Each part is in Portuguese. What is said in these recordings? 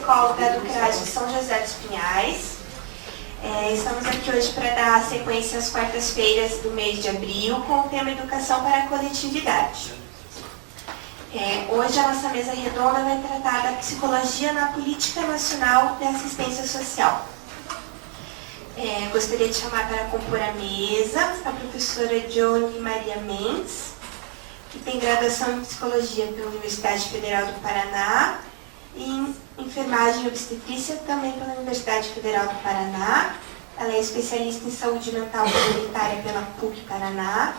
psicóloga do CRAS de São José dos Pinhais. Estamos aqui hoje para dar sequência às quartas-feiras do mês de abril com o tema Educação para a Coletividade. Hoje a nossa mesa redonda vai tratar da psicologia na política nacional de assistência social. Gostaria de chamar para compor a mesa a professora Johnny Maria Mendes, que tem graduação em Psicologia pela Universidade Federal do Paraná e em Enfermagem e Obstetrícia também pela Universidade Federal do Paraná. Ela é especialista em saúde mental comunitária pela PUC Paraná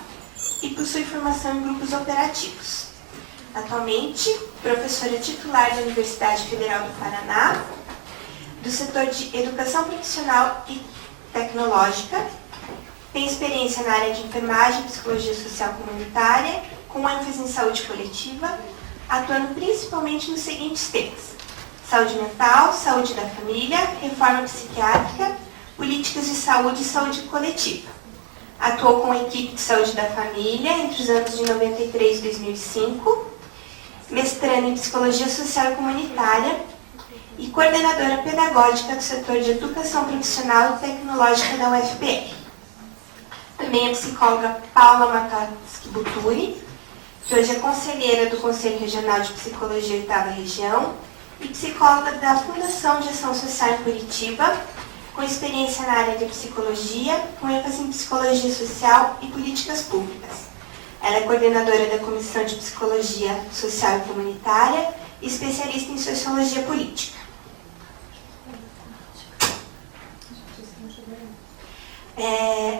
e possui formação em grupos operativos. Atualmente, professora titular da Universidade Federal do Paraná, do setor de Educação Profissional e Tecnológica, tem experiência na área de enfermagem e psicologia social comunitária, com ênfase em saúde coletiva, atuando principalmente nos seguintes temas: saúde mental, saúde da família, reforma psiquiátrica, políticas de saúde e saúde coletiva. Atuou com a equipe de saúde da família entre os anos de 93 e 2005, mestrando em psicologia social e comunitária e coordenadora pedagógica do setor de educação profissional e tecnológica da UFPR. Também a psicóloga Paula Mataski Buturi, que hoje é conselheira do Conselho Regional de Psicologia 8ª Região e psicóloga da Fundação de Ação Social em Curitiba, com experiência na área de psicologia, com ênfase em psicologia social e políticas públicas. Ela é coordenadora da Comissão de Psicologia Social e Comunitária e especialista em Sociologia Política.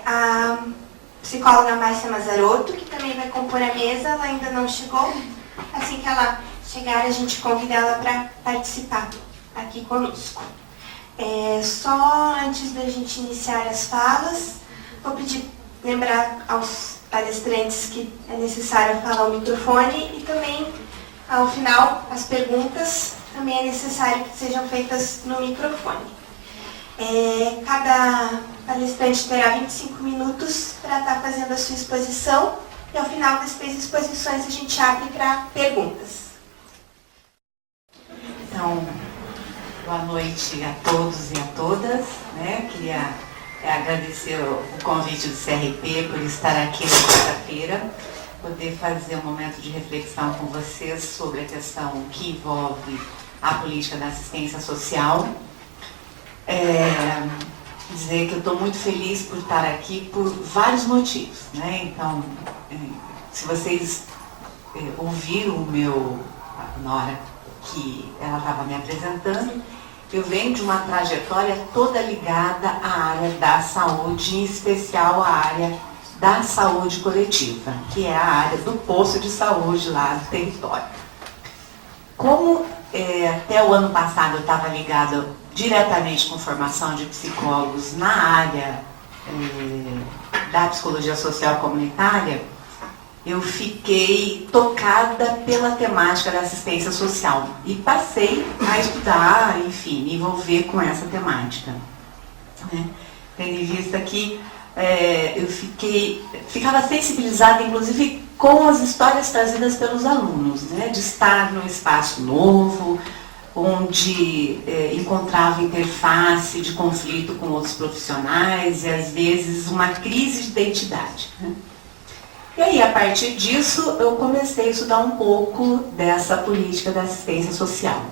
A psicóloga Márcia Mazarotto, que também vai compor a mesa, ela ainda não chegou. Assim que ela chegar, a gente convida ela para participar aqui conosco. Só antes da gente iniciar as falas, vou lembrar aos palestrantes que é necessário falar o microfone e também, ao final, as perguntas também é necessário que sejam feitas no microfone. Cada palestrante terá 25 minutos para estar fazendo a sua exposição e ao final das 3 exposições a gente abre para perguntas. Então, boa noite a todos e a todas. Queria agradecer o convite do CRP por estar aqui na quarta-feira, poder fazer um momento de reflexão com vocês sobre a questão que envolve a política da assistência social. Dizer que eu estou muito feliz por estar aqui por vários motivos, Então, se vocês ouviram na hora que ela estava me apresentando, eu venho de uma trajetória toda ligada à área da saúde, em especial à área da saúde coletiva, que é a área do posto de saúde lá do território. Como até o ano passado eu estava ligada diretamente com formação de psicólogos na área da psicologia social comunitária, eu fiquei tocada pela temática da assistência social e passei a estudar, enfim, me envolver com essa temática. Tendo em vista que eu ficava sensibilizada, inclusive, com as histórias trazidas pelos alunos, de estar num espaço novo, onde encontrava interface de conflito com outros profissionais e, às vezes, uma crise de identidade. E aí, a partir disso, eu comecei a estudar um pouco dessa política da assistência social.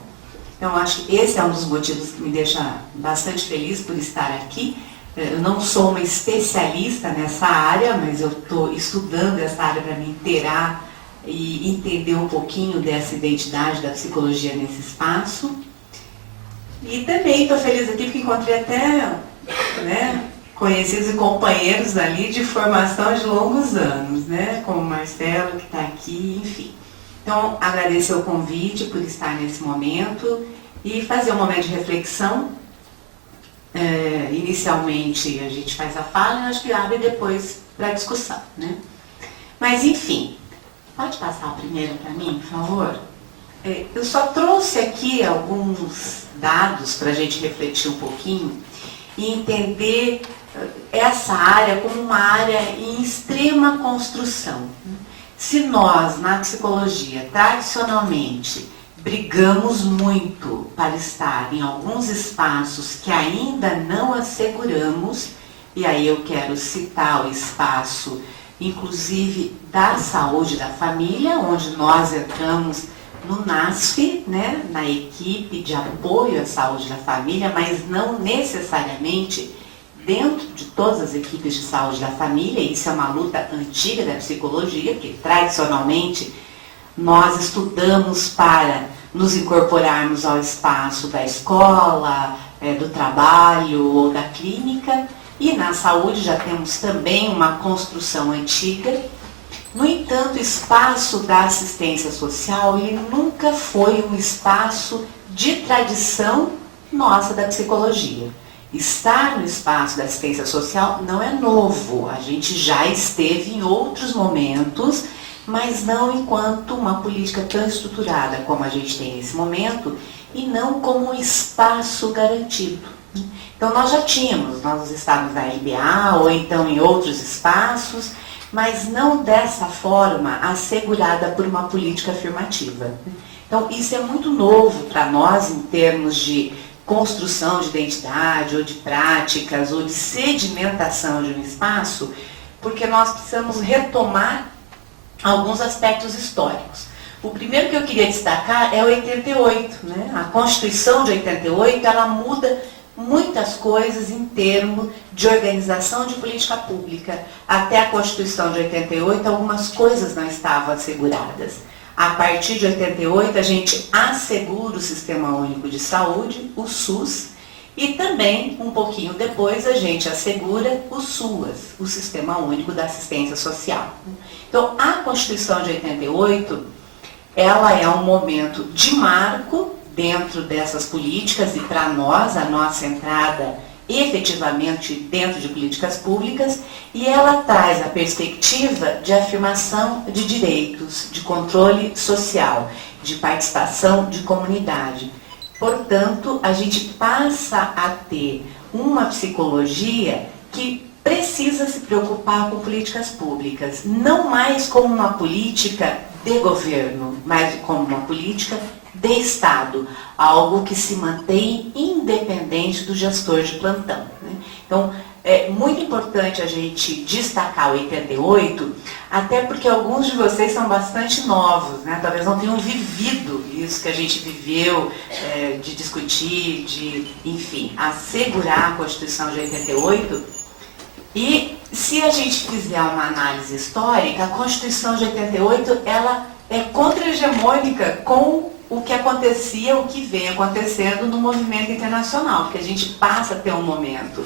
Então, acho que esse é um dos motivos que me deixa bastante feliz por estar aqui. Eu não sou uma especialista nessa área, mas eu estou estudando essa área para me inteirar e entender um pouquinho dessa identidade da psicologia nesse espaço. E também estou feliz aqui porque encontrei até conhecidos e companheiros ali de formação de longos anos, como o Marcelo, que está aqui, enfim. Então, agradecer o convite por estar nesse momento e fazer um momento de reflexão. Inicialmente a gente faz a fala e acho que abre depois para a discussão, Mas, enfim, pode passar o primeiro para mim, por favor? Eu só trouxe aqui alguns dados para a gente refletir um pouquinho e entender essa área como uma área em extrema construção. Se nós, na psicologia, tradicionalmente, brigamos muito para estar em alguns espaços que ainda não asseguramos, e aí eu quero citar o espaço, inclusive, da saúde da família, onde nós entramos no NASF, né, na equipe de apoio à saúde da família, mas não necessariamente dentro de todas as equipes de saúde da família. Isso é uma luta antiga da psicologia, porque tradicionalmente nós estudamos para nos incorporarmos ao espaço da escola, do trabalho ou da clínica, e na saúde já temos também uma construção antiga. No entanto, o espaço da assistência social, ele nunca foi um espaço de tradição nossa da psicologia. Estar no espaço da assistência social não é novo, a gente já esteve em outros momentos, mas não enquanto uma política tão estruturada como a gente tem nesse momento, e não como um espaço garantido. Então nós já tínhamos, nós estávamos na LBA ou então em outros espaços, mas não dessa forma assegurada por uma política afirmativa. Então isso é muito novo para nós em termos de construção de identidade, ou de práticas, ou de sedimentação de um espaço, porque nós precisamos retomar alguns aspectos históricos. O primeiro que eu queria destacar é o 88, né? A Constituição de 88, ela muda muitas coisas em termos de organização de política pública. Até a Constituição de 88, algumas coisas não estavam asseguradas. A partir de 88, a gente assegura o Sistema Único de Saúde, o SUS, e também, um pouquinho depois, a gente assegura o SUAS, o Sistema Único da Assistência Social. Então, a Constituição de 88, ela é um momento de marco dentro dessas políticas, e para nós, a nossa entrada efetivamente dentro de políticas públicas, e ela traz a perspectiva de afirmação de direitos, de controle social, de participação de comunidade. Portanto, a gente passa a ter uma psicologia que precisa se preocupar com políticas públicas, não mais como uma política de governo, mas como uma política de Estado, algo que se mantém independente do gestor de plantão, né? Então, é muito importante a gente destacar o 88, até porque alguns de vocês são bastante novos, né? Talvez não tenham vivido isso que a gente viveu, de discutir, de, enfim, assegurar a Constituição de 88. E se a gente fizer uma análise histórica, a Constituição de 88, ela é contra-hegemônica com o que acontecia, o que vem acontecendo no movimento internacional, porque a gente passa a ter um momento,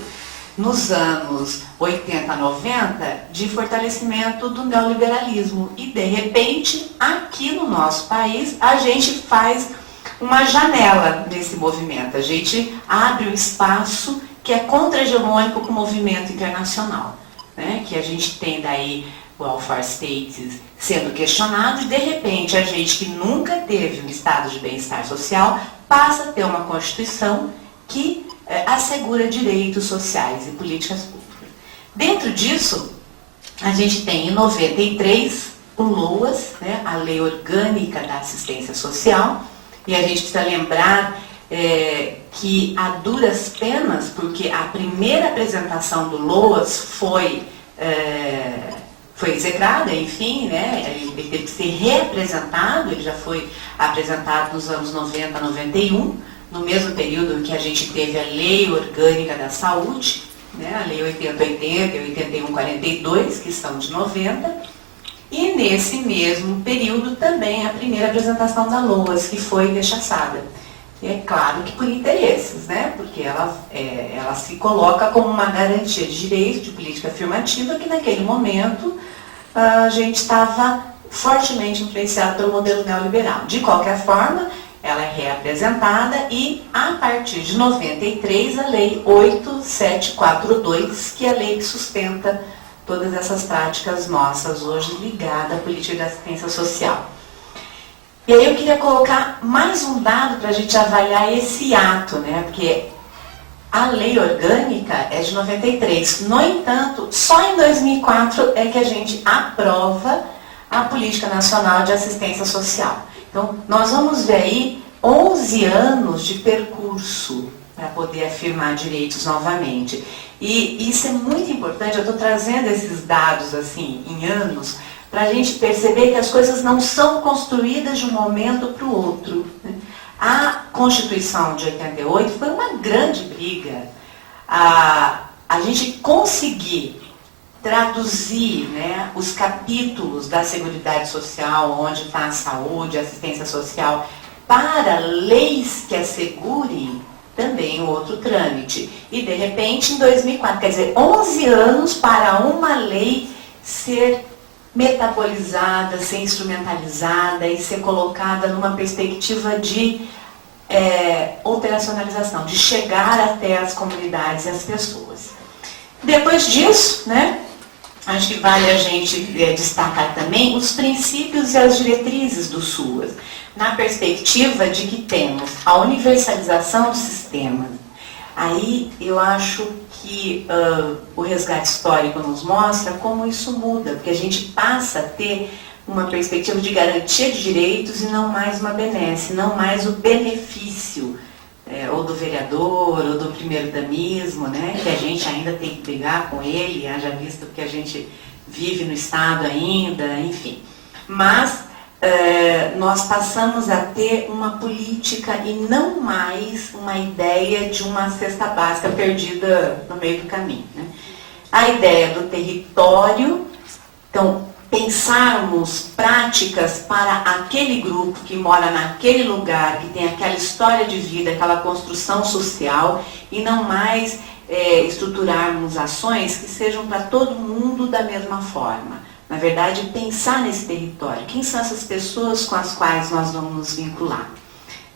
nos anos 80, 90, de fortalecimento do neoliberalismo. E, de repente, aqui no nosso país, a gente faz uma janela nesse movimento. A gente abre um espaço que é contra-hegemônico com o movimento internacional, né? Que a gente tem daí o welfare states sendo questionado, e de repente a gente que nunca teve um estado de bem-estar social passa a ter uma Constituição que assegura direitos sociais e políticas públicas. Dentro disso, a gente tem em 93 o LOAS, né, a Lei Orgânica da Assistência Social, e a gente precisa lembrar que a duras penas, porque a primeira apresentação do LOAS foi execrada, enfim, né? Ele teve que ser reapresentado, ele já foi apresentado nos anos 90, 91, no mesmo período em que a gente teve a Lei Orgânica da Saúde, né? A Lei 8080 e 8142, que são de 90, e nesse mesmo período também a primeira apresentação da LOAS, que foi rechaçada. E é claro que por interesses, né? Porque ela se coloca como uma garantia de direito, de política afirmativa, que naquele momento a gente estava fortemente influenciado pelo modelo neoliberal. De qualquer forma, ela é reapresentada e, a partir de 93, a Lei 8742, que é a lei que sustenta todas essas práticas nossas hoje ligadas à política de assistência social. E aí eu queria colocar mais um dado para a gente avaliar esse ato, né? Porque a lei orgânica é de 93. No entanto, só em 2004 é que a gente aprova a Política Nacional de Assistência Social. Então, nós vamos ver aí 11 anos de percurso para poder afirmar direitos novamente. E isso é muito importante, eu estou trazendo esses dados assim, em anos, para a gente perceber que as coisas não são construídas de um momento para o outro, né? A Constituição de 88 foi uma grande briga. A gente conseguir traduzir, né, os capítulos da Seguridade Social, onde está a saúde, a assistência social, para leis que assegurem também outro trâmite. E, de repente, em 2004, quer dizer, 11 anos para uma lei ser metabolizada, ser instrumentalizada e ser colocada numa perspectiva de operacionalização, de chegar até as comunidades e as pessoas. Depois disso, né, acho que vale a gente destacar também os princípios e as diretrizes do SUAS, na perspectiva de que temos a universalização do sistema. Aí eu acho que o resgate histórico nos mostra como isso muda, porque a gente passa a ter uma perspectiva de garantia de direitos e não mais uma benesse, não mais o benefício ou do vereador, ou do primeiro-damismo, né, que a gente ainda tem que brigar com ele, haja visto que a gente vive no Estado ainda, enfim. Mas nós passamos a ter uma política e não mais uma ideia de uma cesta básica perdida no meio do caminho, né? A ideia do território, então, pensarmos práticas para aquele grupo que mora naquele lugar, que tem aquela história de vida, aquela construção social, e não mais estruturarmos ações que sejam para todo mundo da mesma forma. Na verdade, pensar nesse território. Quem são essas pessoas com as quais nós vamos nos vincular?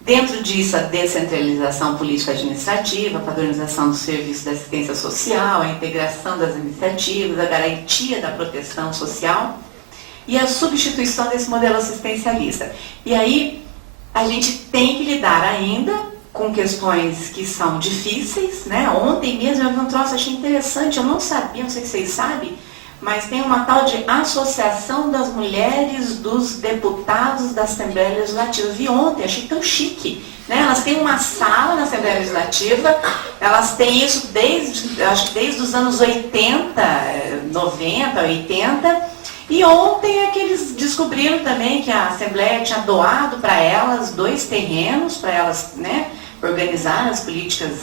Dentro disso, a descentralização político-administrativa, a padronização do serviço da assistência social, a integração das iniciativas, a garantia da proteção social e a substituição desse modelo assistencialista. E aí, a gente tem que lidar ainda com questões que são difíceis, né? Ontem mesmo eu vi um troço, achei interessante, eu não sabia, não sei se vocês sabem, mas tem uma tal de Associação das Mulheres dos Deputados da Assembleia Legislativa. Eu vi ontem, achei tão chique, né? Elas têm uma sala na Assembleia Legislativa, elas têm isso acho que desde os anos 80, 90, 80, e ontem é que eles descobriram também que a Assembleia tinha doado para elas 2 terrenos, para elas, né, organizar as políticas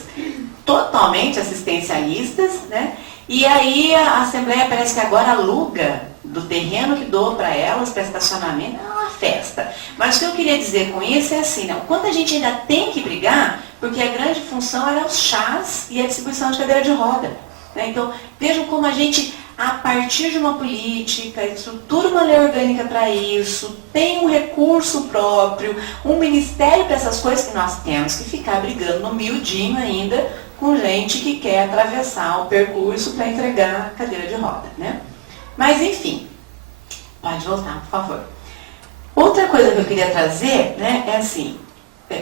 totalmente assistencialistas, né? E aí a Assembleia parece que agora aluga do terreno que doou para elas, para estacionamento, é uma festa. Mas o que eu queria dizer com isso é assim, não, quando a gente ainda tem que brigar, porque a grande função era os chás e a distribuição de cadeira de roda, né? Então, vejam como a gente, a partir de uma política, estrutura uma lei orgânica para isso, tem um recurso próprio, um ministério para essas coisas que nós temos que ficar brigando no miudinho ainda, com gente que quer atravessar o percurso para entregar a cadeira de roda, né? Mas, enfim, pode voltar, por favor. Outra coisa que eu queria trazer, né, é assim,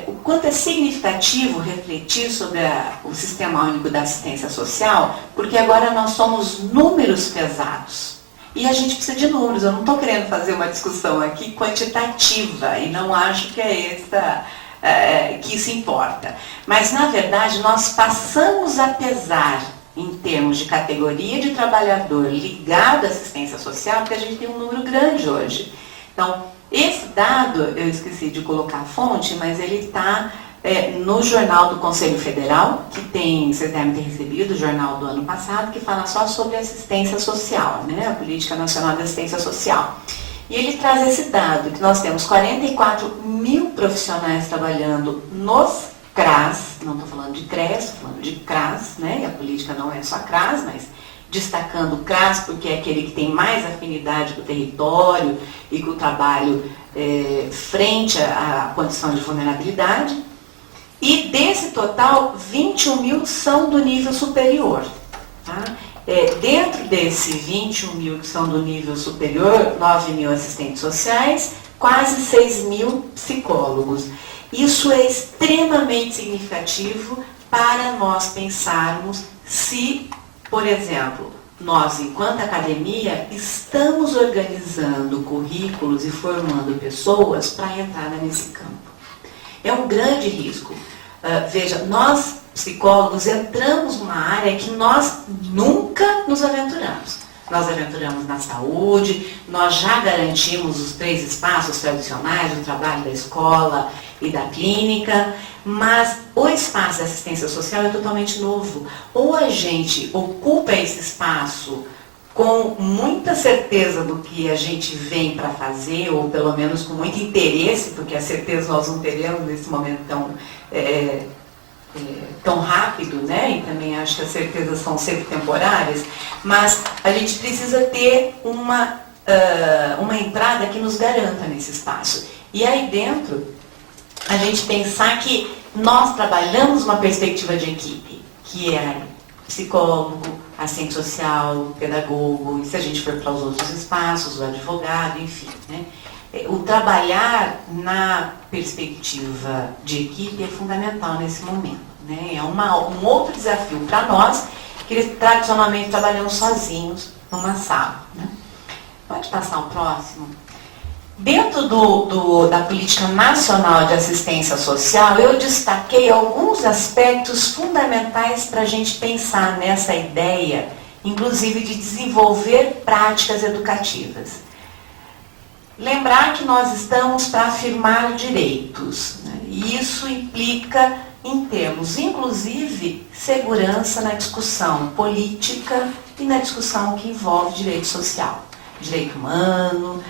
o quanto é significativo refletir sobre o Sistema Único da Assistência Social, porque agora nós somos números pesados. E a gente precisa de números, eu não estou querendo fazer uma discussão aqui quantitativa, e não acho que é essa... que isso importa. Mas, na verdade, nós passamos a pesar em termos de categoria de trabalhador ligado à assistência social, porque a gente tem um número grande hoje. Então, esse dado, eu esqueci de colocar a fonte, mas ele está no Jornal do Conselho Federal, que tem, vocês devem ter recebido, o jornal do ano passado, que fala só sobre assistência social, né? A Política Nacional de Assistência Social. E ele traz esse dado, que nós temos 44 mil profissionais trabalhando nos CRAS, não estou falando de CRES, estou falando de CRAS, né? E a política não é só CRAS, mas destacando o CRAS porque é aquele que tem mais afinidade com o território e com o trabalho frente à condição de vulnerabilidade. E desse total, 21 mil são do nível superior, tá? Dentro desse 21 mil que são do nível superior, 9 mil assistentes sociais, quase 6 mil psicólogos. Isso é extremamente significativo para nós pensarmos se, por exemplo, nós, enquanto academia, estamos organizando currículos e formando pessoas para entrada nesse campo. É um grande risco. Veja, nós, psicólogos, entramos numa área que nós nunca nos aventuramos. Nós aventuramos na saúde, nós já garantimos os 3 espaços tradicionais do trabalho da escola e da clínica, mas o espaço da assistência social é totalmente novo. Ou a gente ocupa esse espaço com muita certeza do que a gente vem para fazer, ou pelo menos com muito interesse, porque a certeza nós não teremos nesse momento tão rápido, né? E também acho que as certezas são sempre temporárias, mas a gente precisa ter uma entrada que nos garanta nesse espaço. E aí dentro, a gente pensar que nós trabalhamos uma perspectiva de equipe, que é psicólogo, assistente social, pedagogo, e se a gente for para os outros espaços, o advogado, enfim, né? O trabalhar na perspectiva de equipe é fundamental nesse momento, né? É um outro desafio para nós, que tradicionalmente trabalhamos sozinhos numa sala, né? Pode passar o próximo? Dentro da política nacional de assistência social, eu destaquei alguns aspectos fundamentais para a gente pensar nessa ideia, inclusive de desenvolver práticas educativas. Lembrar que nós estamos para afirmar direitos, né? E isso implica em termos, inclusive, segurança na discussão política e na discussão que envolve direito social, direito humano,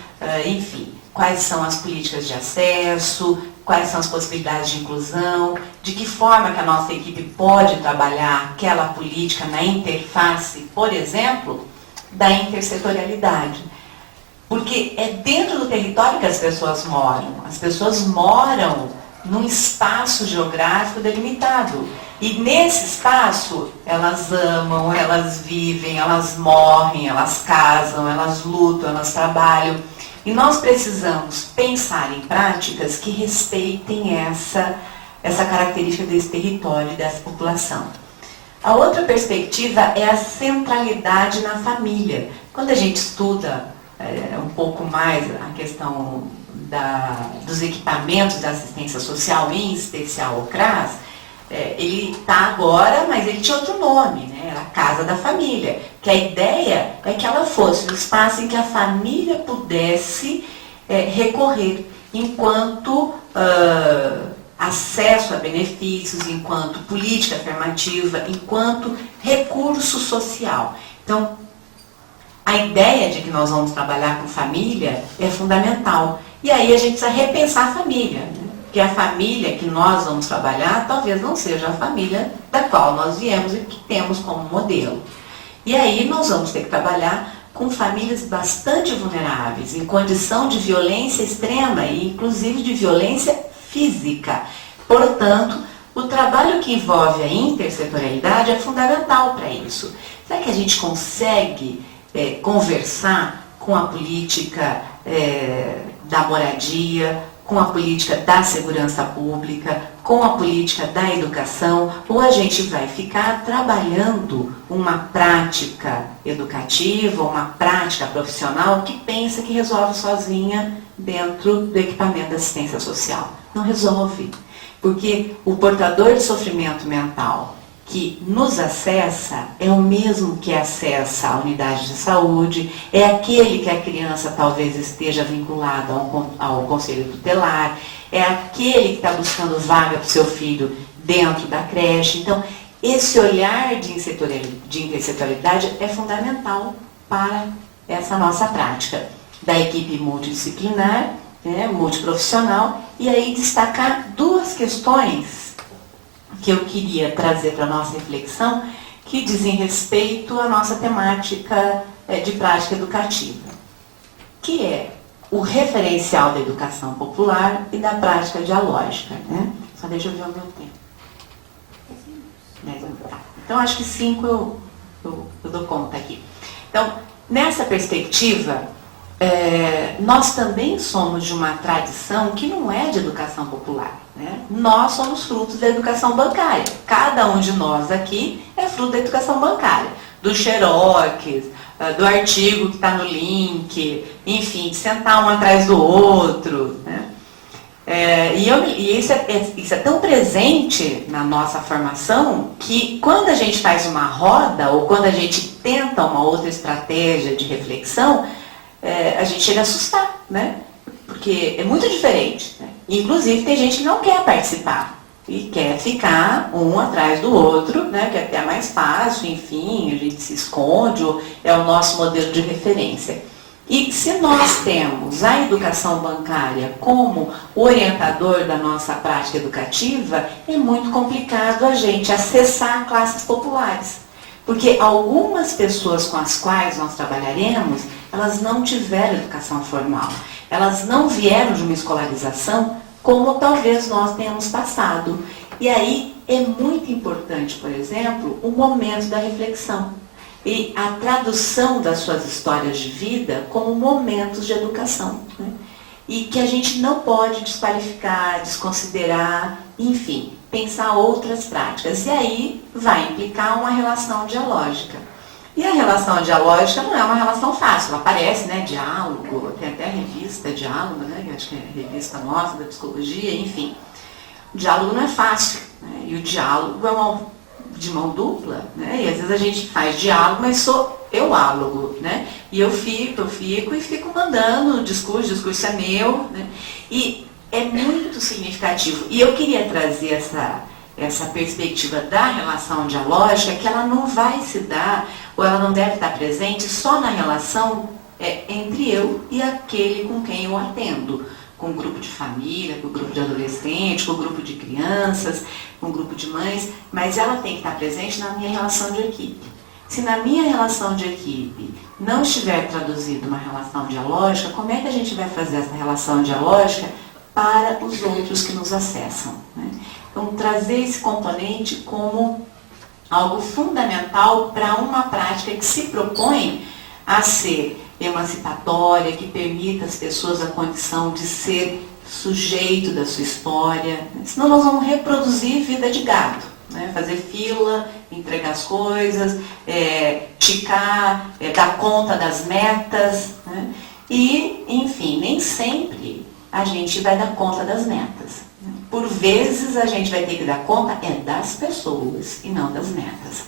enfim, quais são as políticas de acesso, quais são as possibilidades de inclusão, de que forma que a nossa equipe pode trabalhar aquela política na interface, por exemplo, da intersetorialidade. Porque é dentro do território que as pessoas moram. As pessoas moram num espaço geográfico delimitado. E nesse espaço, elas amam, elas vivem, elas morrem, elas casam, elas lutam, elas trabalham. E nós precisamos pensar em práticas que respeitem essa característica desse território e dessa população. A outra perspectiva é a centralidade na família. Quando a gente estuda um pouco mais a questão dos equipamentos da assistência social, em especial o CRAS, ele está agora, mas ele tinha outro nome, né? Era a Casa da Família, que a ideia é que ela fosse um espaço em que a família pudesse recorrer enquanto acesso a benefícios, enquanto política afirmativa, enquanto recurso social. Então, a ideia de que nós vamos trabalhar com família é fundamental. E aí a gente precisa repensar a família, né? Porque a família que nós vamos trabalhar talvez não seja a família da qual nós viemos e que temos como modelo. E aí nós vamos ter que trabalhar com famílias bastante vulneráveis, em condição de violência extrema e inclusive de violência física. Portanto, o trabalho que envolve a intersetorialidade é fundamental para isso. Será que a gente consegue conversar com a política da moradia, com a política da segurança pública, com a política da educação, ou a gente vai ficar trabalhando uma prática educativa, uma prática profissional que pensa que resolve sozinha dentro do equipamento da assistência social? Não resolve, porque o portador de sofrimento mental que nos acessa é o mesmo que acessa a unidade de saúde, é aquele que a criança talvez esteja vinculada ao conselho tutelar, é aquele que está buscando vaga para o seu filho dentro da creche. Então, esse olhar de intersetorialidade é fundamental para essa nossa prática da equipe multidisciplinar, né, multiprofissional, e aí destacar duas questões que eu queria trazer para a nossa reflexão, que dizem respeito à nossa temática de prática educativa, que é o referencial da educação popular e da prática dialógica, né? Só deixa eu ver o meu tempo. Então, acho que 5 eu dou conta aqui. Então, nessa perspectiva, nós também somos de uma tradição que não é de educação popular, né? Nós somos frutos da educação bancária. Cada um de nós aqui é fruto da educação bancária. Do xerox, do artigo que está no link, enfim, de sentar um atrás do outro, né? Isso é tão presente na nossa formação que quando a gente faz uma roda ou quando a gente tenta uma outra estratégia de reflexão, a gente chega a assustar, né? Porque é muito diferente, né? Inclusive tem gente que não quer participar e quer ficar um atrás do outro, né? Que é até mais fácil, enfim, a gente se esconde, é o nosso modelo de referência. E se nós temos a educação bancária como orientador da nossa prática educativa, é muito complicado a gente acessar classes populares. Porque algumas pessoas com as quais nós trabalharemos, elas não tiveram educação formal. Elas não vieram de uma escolarização como talvez nós tenhamos passado. E aí é muito importante, por exemplo, o momento da reflexão. E a tradução das suas histórias de vida como momentos de educação, né? E que a gente não pode desqualificar, desconsiderar, enfim, pensar outras práticas. E aí vai implicar uma relação dialógica. E a relação dialógica não é uma relação fácil, ela aparece, né, diálogo, tem até a revista Diálogo, né, que acho que é a revista nossa da psicologia, enfim. O diálogo não é fácil, né, e o diálogo é de mão dupla, né? E às vezes a gente faz diálogo, mas sou euálogo, né? E eu fico mandando o discurso é meu, né? E é muito significativo. E eu queria trazer essa perspectiva da relação dialógica, que ela não vai se dar, ou ela não deve estar presente só na relação entre eu e aquele com quem eu atendo. Com o grupo de família, com o grupo de adolescentes, com o grupo de crianças, com o grupo de mães, mas ela tem que estar presente na minha relação de equipe. Se na minha relação de equipe não estiver traduzida uma relação dialógica, como é que a gente vai fazer essa relação dialógica para os outros que nos acessam, né? Então, trazer esse componente como algo fundamental para uma prática que se propõe a ser emancipatória, que permita às pessoas a condição de ser sujeito da sua história. Senão nós vamos reproduzir vida de gado, né? Fazer fila, entregar as coisas, ticar, dar conta das metas, né? E, enfim, nem sempre a gente vai dar conta das metas. Por vezes a gente vai ter que dar conta das pessoas e não das metas.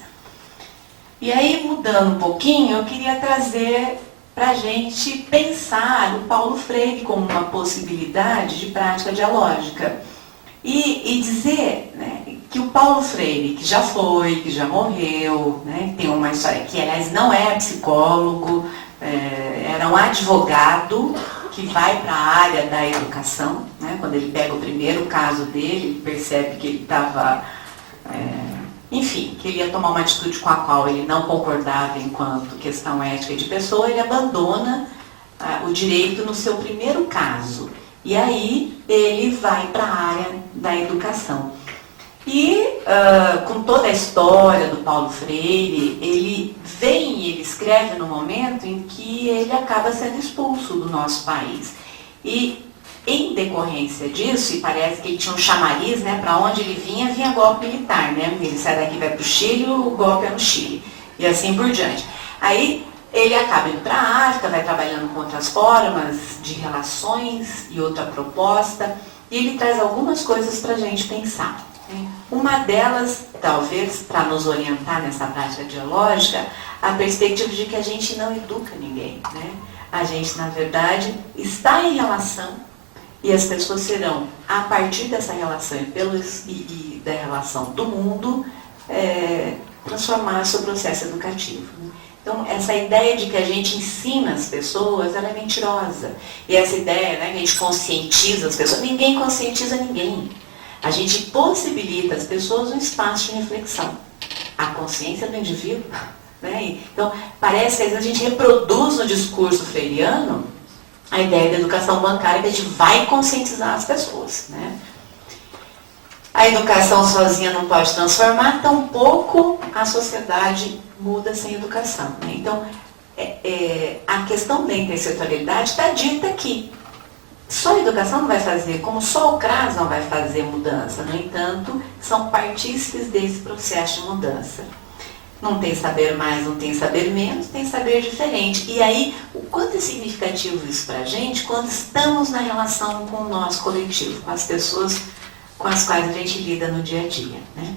E aí, mudando um pouquinho, eu queria trazer para a gente pensar o Paulo Freire como uma possibilidade de prática dialógica. E dizer, né, que o Paulo Freire, que já foi, que já morreu, né, tem uma história que, aliás, não é psicólogo, era um advogado que vai para a área da educação, né, quando ele pega o primeiro caso dele, ele percebe que ele estava... enfim, que ele ia tomar uma atitude com a qual ele não concordava enquanto questão ética de pessoa, ele abandona o direito no seu primeiro caso. E aí ele vai para a área da educação. E com toda a história do Paulo Freire, ele vem e ele escreve no momento em que ele acaba sendo expulso do nosso país. E em decorrência disso, e parece que ele tinha um chamariz, né, para onde ele vinha golpe militar, né? Ele sai daqui, vai para o Chile, o golpe é no Chile, e assim por diante. Aí ele acaba indo para a África, vai trabalhando com outras formas de relações e outra proposta, e ele traz algumas coisas para a gente pensar, né? Uma delas, talvez, para nos orientar nessa prática dialógica, a perspectiva de que a gente não educa ninguém, né? A gente, na verdade, está em relação. E as pessoas serão, a partir dessa relação e da relação do mundo, transformar seu processo educativo. Então, essa ideia de que a gente ensina as pessoas, ela é mentirosa. E essa ideia, né, que a gente conscientiza as pessoas, ninguém conscientiza ninguém. A gente possibilita às pessoas um espaço de reflexão. A consciência do indivíduo, né? Então, parece que às vezes a gente reproduz no discurso freiriano a ideia da educação bancária, que a gente vai conscientizar as pessoas, né? A educação sozinha não pode transformar, tampouco a sociedade muda sem educação, né? Então, a questão da interseccionalidade está dita aqui. Só a educação não vai fazer, como só o CRAS não vai fazer mudança. No entanto, são partícipes desse processo de mudança. Não tem saber mais, não tem saber menos, tem saber diferente. E aí, o quanto é significativo isso para a gente quando estamos na relação com o nosso coletivo, com as pessoas com as quais a gente lida no dia a dia, né?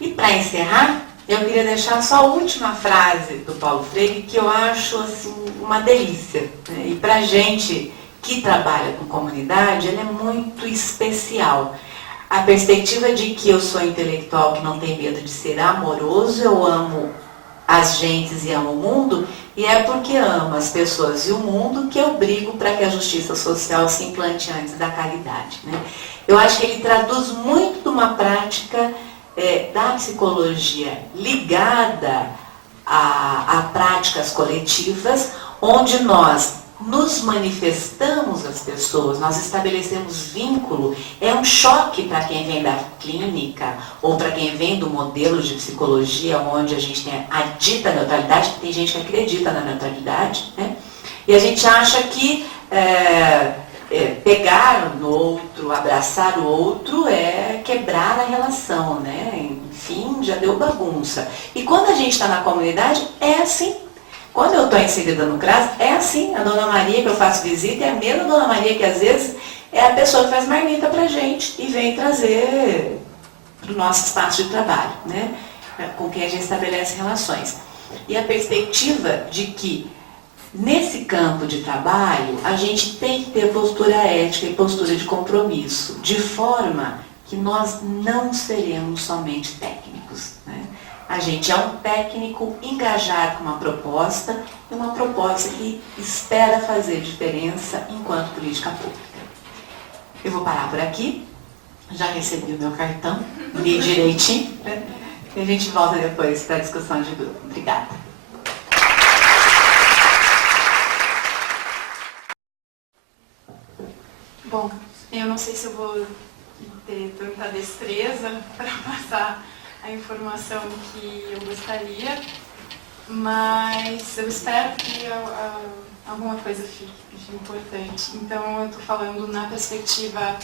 E para encerrar, eu queria deixar só a última frase do Paulo Freire, que eu acho assim, uma delícia, né? E para a gente que trabalha com comunidade, ela é muito especial. A perspectiva de que eu sou intelectual que não tem medo de ser amoroso, eu amo as gentes e amo o mundo, e é porque amo as pessoas e o mundo que eu brigo para que a justiça social se implante antes da caridade, né? Eu acho que ele traduz muito de uma prática da psicologia ligada a práticas coletivas, onde nós nos manifestamos as pessoas, nós estabelecemos vínculo. É um choque para quem vem da clínica ou para quem vem do modelo de psicologia onde a gente tem a dita neutralidade, porque tem gente que acredita na neutralidade, né? E a gente acha que pegar no outro, abraçar o outro é quebrar a relação, né? Enfim, já deu bagunça. E quando a gente está na comunidade, é assim. Quando eu estou inserida no CRAS, é assim. A Dona Maria que eu faço visita é a mesma Dona Maria que às vezes é a pessoa que faz marmita pra gente e vem trazer para o nosso espaço de trabalho, né? Com quem a gente estabelece relações. E a perspectiva de que nesse campo de trabalho a gente tem que ter postura ética e postura de compromisso, de forma que nós não seremos somente técnicos, né? A gente é um técnico engajado com uma proposta, e uma proposta que espera fazer diferença enquanto política pública. Eu vou parar por aqui, já recebi o meu cartão, li direitinho, né? E a gente volta depois para a discussão de grupo. Obrigada. Bom, eu não sei se eu vou ter tanta destreza para passar a informação que eu gostaria, mas eu espero que alguma coisa fique importante. Então, eu estou falando na perspectiva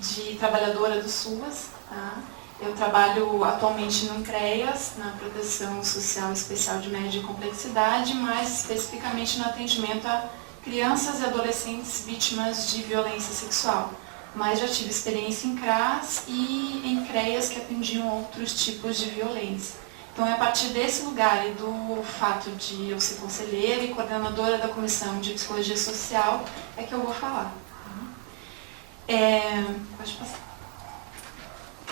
de trabalhadora do SUAS, tá? Eu trabalho atualmente no CREAS, na Proteção Social Especial de Média Complexidade, mais especificamente no atendimento a crianças e adolescentes vítimas de violência sexual. Mas já tive experiência em CRAS e em CREAS que atendiam outros tipos de violência. Então é a partir desse lugar e do fato de eu ser conselheira e coordenadora da Comissão de Psicologia Social é que eu vou falar. Pode passar.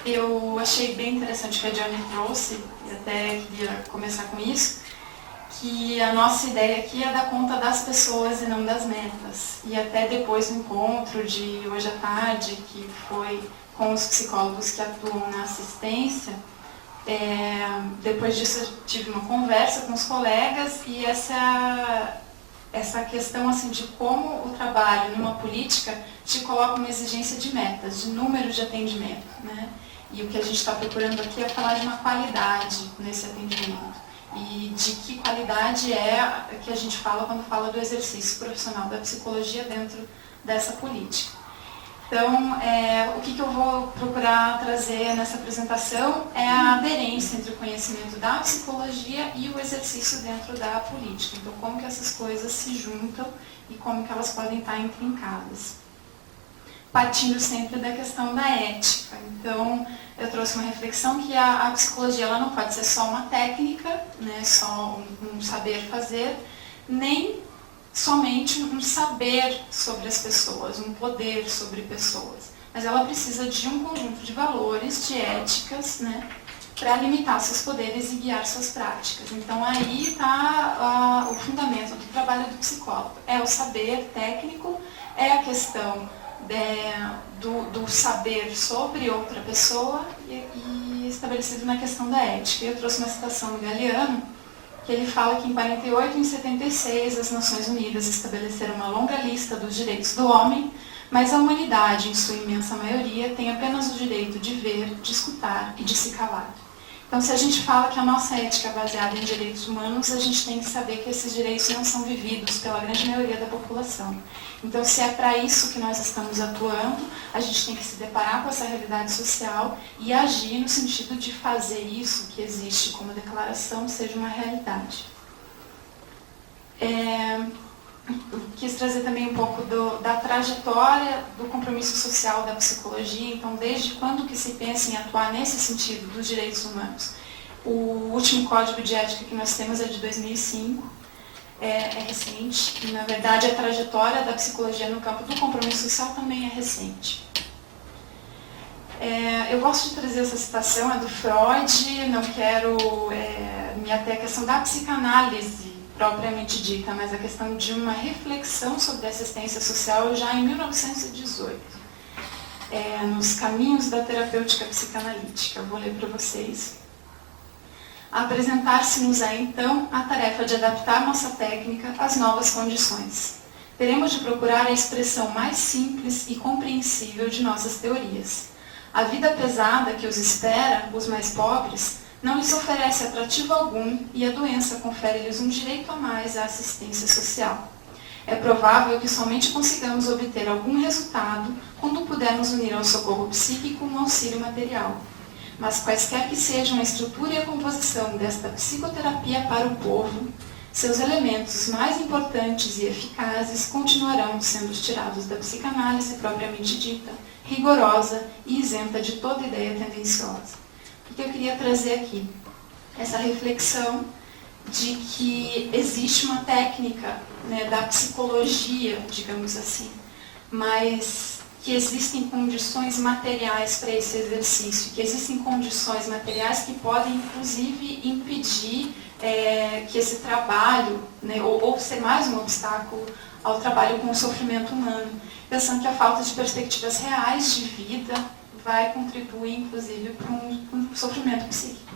Eu achei bem interessante o que a Johnny trouxe, e até queria começar com isso, que a nossa ideia aqui é dar conta das pessoas e não das metas. E até depois do encontro de hoje à tarde, que foi com os psicólogos que atuam na assistência, depois disso eu tive uma conversa com os colegas e essa questão assim, de como o trabalho numa política te coloca uma exigência de metas, de número de atendimento, né? E o que a gente está procurando aqui é falar de uma qualidade nesse atendimento. E de que qualidade é que a gente fala quando fala do exercício profissional da psicologia dentro dessa política. Então, o que eu vou procurar trazer nessa apresentação é a aderência entre o conhecimento da psicologia e o exercício dentro da política. Então, como que essas coisas se juntam e como que elas podem estar intrincadas. Partindo sempre da questão da ética. Então, eu trouxe uma reflexão que a psicologia ela não pode ser só uma técnica, né, só um saber fazer, nem somente um saber sobre as pessoas, um poder sobre pessoas. Mas ela precisa de um conjunto de valores, de éticas, né, para limitar seus poderes e guiar suas práticas. Então, aí está o fundamento do trabalho do psicólogo. É o saber técnico, é a questão do saber sobre outra pessoa e estabelecido na questão da ética. Eu trouxe uma citação do Galeano, que ele fala que em 48 e em 76 as Nações Unidas estabeleceram uma longa lista dos direitos do homem, mas a humanidade, em sua imensa maioria, tem apenas o direito de ver, de escutar e de se calar. Então, se a gente fala que a nossa ética é baseada em direitos humanos, a gente tem que saber que esses direitos não são vividos pela grande maioria da população. Então, se é para isso que nós estamos atuando, a gente tem que se deparar com essa realidade social e agir no sentido de fazer isso que existe como declaração seja uma realidade. Quis trazer também um pouco da trajetória do compromisso social da psicologia. Então, desde quando que se pensa em atuar nesse sentido dos direitos humanos? O último código de ética que nós temos é de 2005, é recente, e na verdade a trajetória da psicologia no campo do compromisso social também é recente. Eu gosto de trazer essa citação, é do Freud, não quero me ater à questão da psicanálise propriamente dita, mas a questão de uma reflexão sobre a assistência social já em 1918, nos Caminhos da Terapêutica Psicanalítica. Eu vou ler para vocês. Apresentar-se-nos-á então a tarefa de adaptar nossa técnica às novas condições. Teremos de procurar a expressão mais simples e compreensível de nossas teorias. A vida pesada que os espera, os mais pobres, não lhes oferece atrativo algum e a doença confere-lhes um direito a mais à assistência social. É provável que somente consigamos obter algum resultado quando pudermos unir ao socorro psíquico um auxílio material. Mas quaisquer que sejam a estrutura e a composição desta psicoterapia para o povo, seus elementos mais importantes e eficazes continuarão sendo tirados da psicanálise propriamente dita, rigorosa e isenta de toda ideia tendenciosa. O que eu queria trazer aqui? Essa reflexão de que existe uma técnica, né, da psicologia, digamos assim, mas que existem condições materiais para esse exercício, que existem condições materiais que podem, inclusive, impedir que esse trabalho, né, ou ser mais um obstáculo ao trabalho com o sofrimento humano, pensando que a falta de perspectivas reais de vida vai contribuir, inclusive, para um sofrimento psíquico.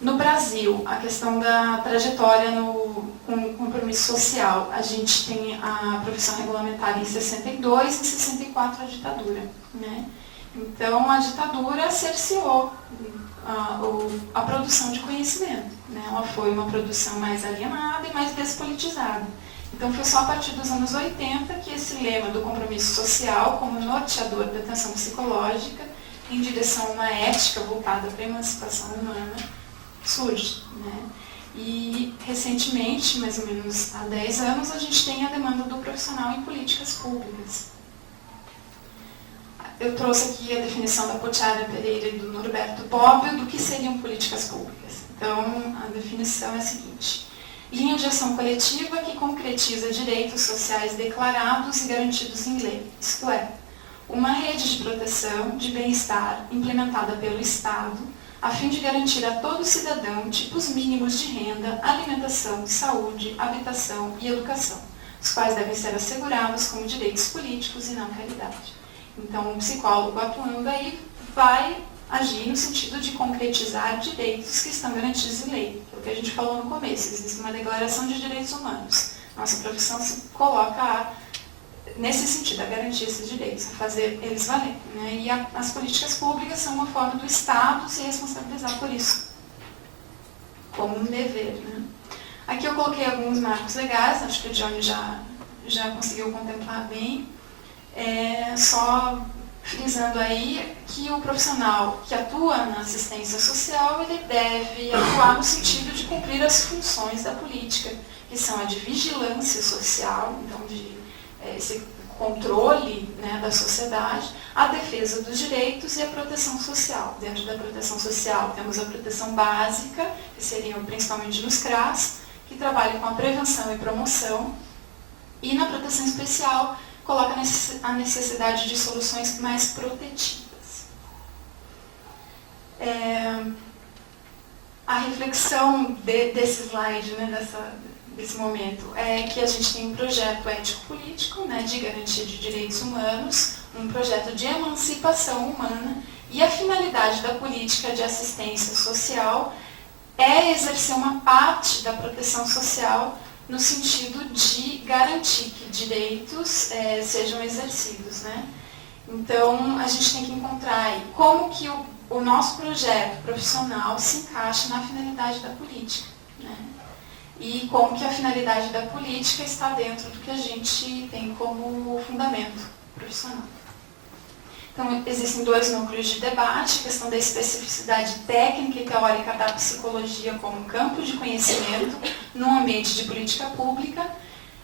No Brasil, a questão da trajetória com o compromisso social, a gente tem a profissão regulamentada em 62 e em 64 a ditadura, né? Então, a ditadura cerceou a produção de conhecimento, né? Ela foi uma produção mais alienada e mais despolitizada. Então, foi só a partir dos anos 80 que esse lema do compromisso social, como norteador da atenção psicológica, em direção a uma ética voltada para a emancipação humana, surge, né? E, recentemente, mais ou menos há 10 anos, a gente tem a demanda do profissional em políticas públicas. Eu trouxe aqui a definição da Potiara Pereira e do Norberto Bobbio do que seriam políticas públicas. Então, a definição é a seguinte: linha de ação coletiva que concretiza direitos sociais declarados e garantidos em lei, isto é, uma rede de proteção, de bem-estar implementada pelo Estado, a fim de garantir a todo cidadão tipos mínimos de renda, alimentação, saúde, habitação e educação, os quais devem ser assegurados como direitos políticos e não caridade. Então, o psicólogo atuando aí vai agir no sentido de concretizar direitos que estão garantidos em lei. É o que a gente falou no começo, existe uma declaração de direitos humanos. Nossa profissão se coloca nesse sentido, a garantir esses direitos, a fazer eles valer, né? E as políticas públicas são uma forma do Estado se responsabilizar por isso, como um dever, né? Aqui eu coloquei alguns marcos legais, acho que o Johnny já conseguiu contemplar bem, só frisando aí que o profissional que atua na assistência social, ele deve atuar no sentido de cumprir as funções da política, que são a de vigilância social, então de esse controle, né, da sociedade, a defesa dos direitos e a proteção social. Dentro da proteção social temos a proteção básica, que seriam principalmente nos CRAS, que trabalham com a prevenção e promoção, e na proteção especial coloca a necessidade de soluções mais protetivas. A reflexão desse slide, né, desse momento, é que a gente tem um projeto ético-político, né, de garantia de direitos humanos, um projeto de emancipação humana, e a finalidade da política de assistência social é exercer uma parte da proteção social no sentido de garantir que direitos sejam exercidos, né? Então, a gente tem que encontrar aí como que o nosso projeto profissional se encaixa na finalidade da política, né? E como que a finalidade da política está dentro do que a gente tem como fundamento profissional. Então, existem 2 núcleos de debate, a questão da especificidade técnica e teórica da psicologia como campo de conhecimento no ambiente de política pública,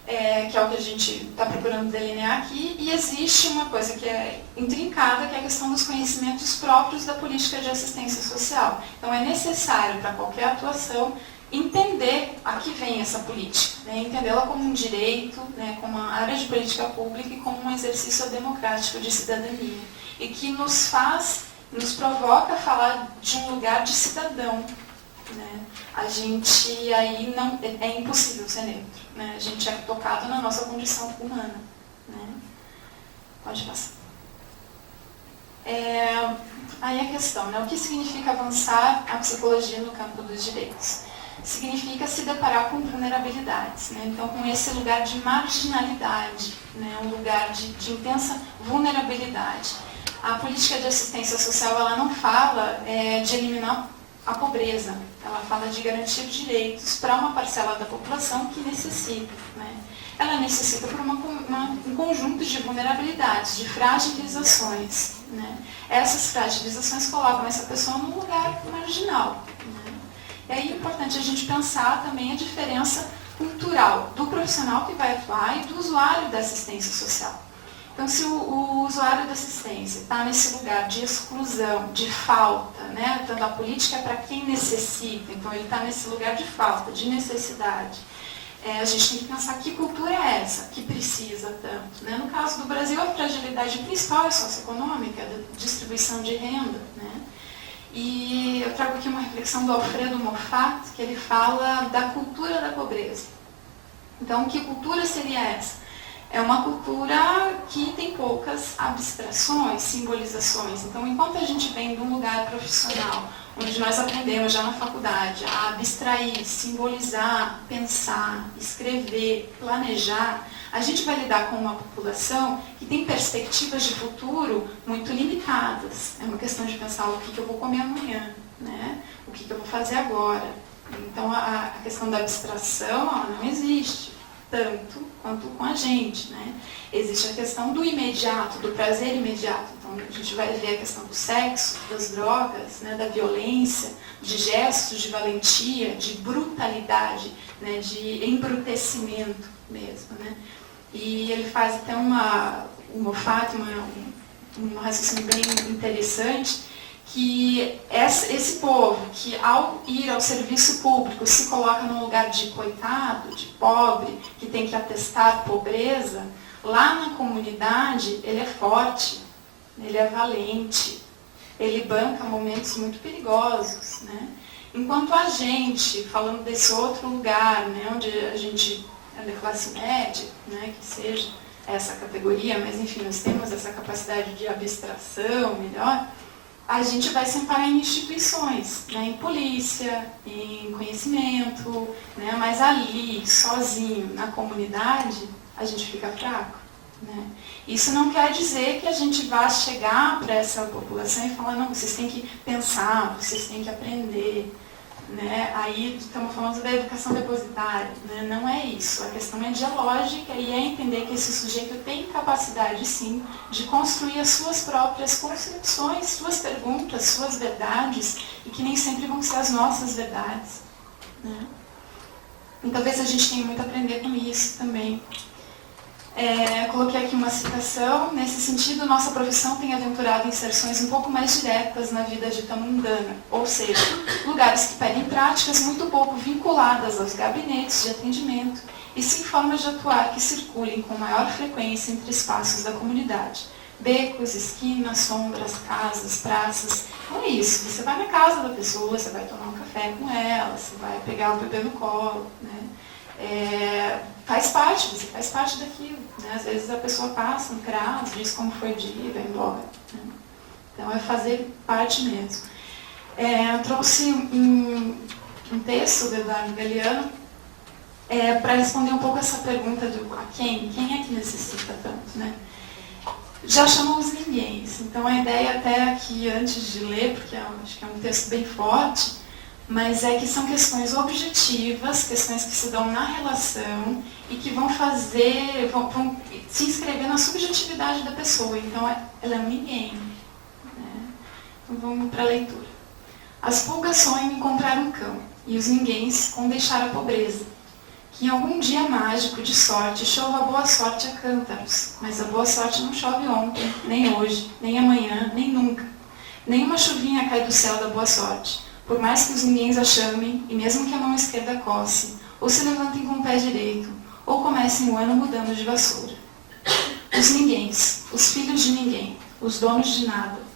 que é o que a gente está procurando delinear aqui, e existe uma coisa que é intrincada, que é a questão dos conhecimentos próprios da política de assistência social. Então, é necessário para qualquer atuação entender a que vem essa política, né? Entendê-la como um direito, né? Como uma área de política pública e como um exercício democrático de cidadania, e que nos provoca a falar de um lugar de cidadão, né? A gente aí não é impossível ser neutro, né? A gente é tocado na nossa condição humana, né? Pode passar. Aí a questão, né? O que significa avançar a psicologia no campo dos direitos? Significa se deparar com vulnerabilidades, né? Então, com esse lugar de marginalidade, né? Um lugar de intensa vulnerabilidade. A política de assistência social, ela não fala de eliminar a pobreza, ela fala de garantir direitos para uma parcela da população que necessita, né? Ela necessita por um conjunto de vulnerabilidades, de fragilizações, né? Essas fragilizações colocam essa pessoa num lugar marginal, né? E aí é importante a gente pensar também a diferença cultural do profissional que vai atuar e do usuário da assistência social. Então, se o usuário da assistência está nesse lugar de exclusão, de falta, né? Então, a política é para quem necessita, então ele está nesse lugar de falta, de necessidade. A gente tem que pensar que cultura é essa, que precisa tanto, né? No caso do Brasil, a fragilidade principal é socioeconômica, da distribuição de renda, né? E eu trago aqui uma reflexão do Alfredo Moffat, que ele fala da cultura da pobreza. Então, que cultura seria essa? É uma cultura que tem poucas abstrações, simbolizações. Então, enquanto a gente vem de um lugar profissional, onde nós aprendemos já na faculdade a abstrair, simbolizar, pensar, escrever, planejar, a gente vai lidar com uma população que tem perspectivas de futuro muito limitadas. É uma questão de pensar o que eu vou comer amanhã, né? O que eu vou fazer agora. Então, a questão da abstração, ela não existe tanto quanto com a gente, né? Existe a questão do imediato, do prazer imediato. Então, a gente vai ver a questão do sexo, das drogas, né? Da violência, de gestos de valentia, de brutalidade, né? De embrutecimento mesmo, né? E ele faz até um raciocínio bem interessante, que esse povo que ao ir ao serviço público se coloca num lugar de coitado, de pobre, que tem que atestar pobreza, lá na comunidade ele é forte, ele é valente, ele banca momentos muito perigosos, né? Enquanto a gente, falando desse outro lugar, né, onde a gente é da classe média, né, que seja essa categoria, mas enfim, nós temos essa capacidade de abstração melhor, a gente vai se amparar em instituições, né, em polícia, em conhecimento, né, mas ali, sozinho, na comunidade, a gente fica fraco, né? Isso não quer dizer que a gente vá chegar para essa população e falar, não, vocês têm que pensar, vocês têm que aprender, né? Aí estamos falando da educação depositária, né? Não é isso, a questão é dialógica e é entender que esse sujeito tem capacidade, sim, de construir as suas próprias concepções, suas perguntas, suas verdades, e que nem sempre vão ser as nossas verdades, né? E talvez a gente tenha muito a aprender com isso também. Coloquei aqui uma citação. Nesse sentido, nossa profissão tem aventurado inserções um pouco mais diretas na vida dita mundana, ou seja, lugares que pedem práticas muito pouco vinculadas aos gabinetes de atendimento e sim formas de atuar que circulem com maior frequência entre espaços da comunidade. Becos, esquinas, sombras, casas, praças. Não é isso. Você vai na casa da pessoa, você vai tomar um café com ela, você vai pegar o bebê no colo, né? Faz parte, você faz parte daquilo, né? Às vezes a pessoa passa no CRAS, diz como foi o dia e vai embora, né? Então é fazer parte mesmo. Eu trouxe um texto do Eduardo Galeano para responder um pouco essa pergunta do a quem é que necessita tanto, né? já chamam os ninguéms. Então a ideia até aqui, antes de ler, porque acho que é um texto bem forte, mas é que são questões objetivas, questões que se dão na relação e que vão se inscrever na subjetividade da pessoa. Então ela é um ninguém. Né? Então vamos para a leitura. As pulgas sonham em comprar um cão, e os ninguéms com deixar a pobreza. Que em algum dia mágico de sorte chova a boa sorte a cântaros, mas a boa sorte não chove ontem, nem hoje, nem amanhã, nem nunca. Nenhuma chuvinha cai do céu da boa sorte, por mais que os ninguéms a chamem, e mesmo que a mão esquerda coce, ou se levantem com o pé direito, ou comecem o ano mudando de vassoura. Os ninguéms, os filhos de ninguém, os donos de nada.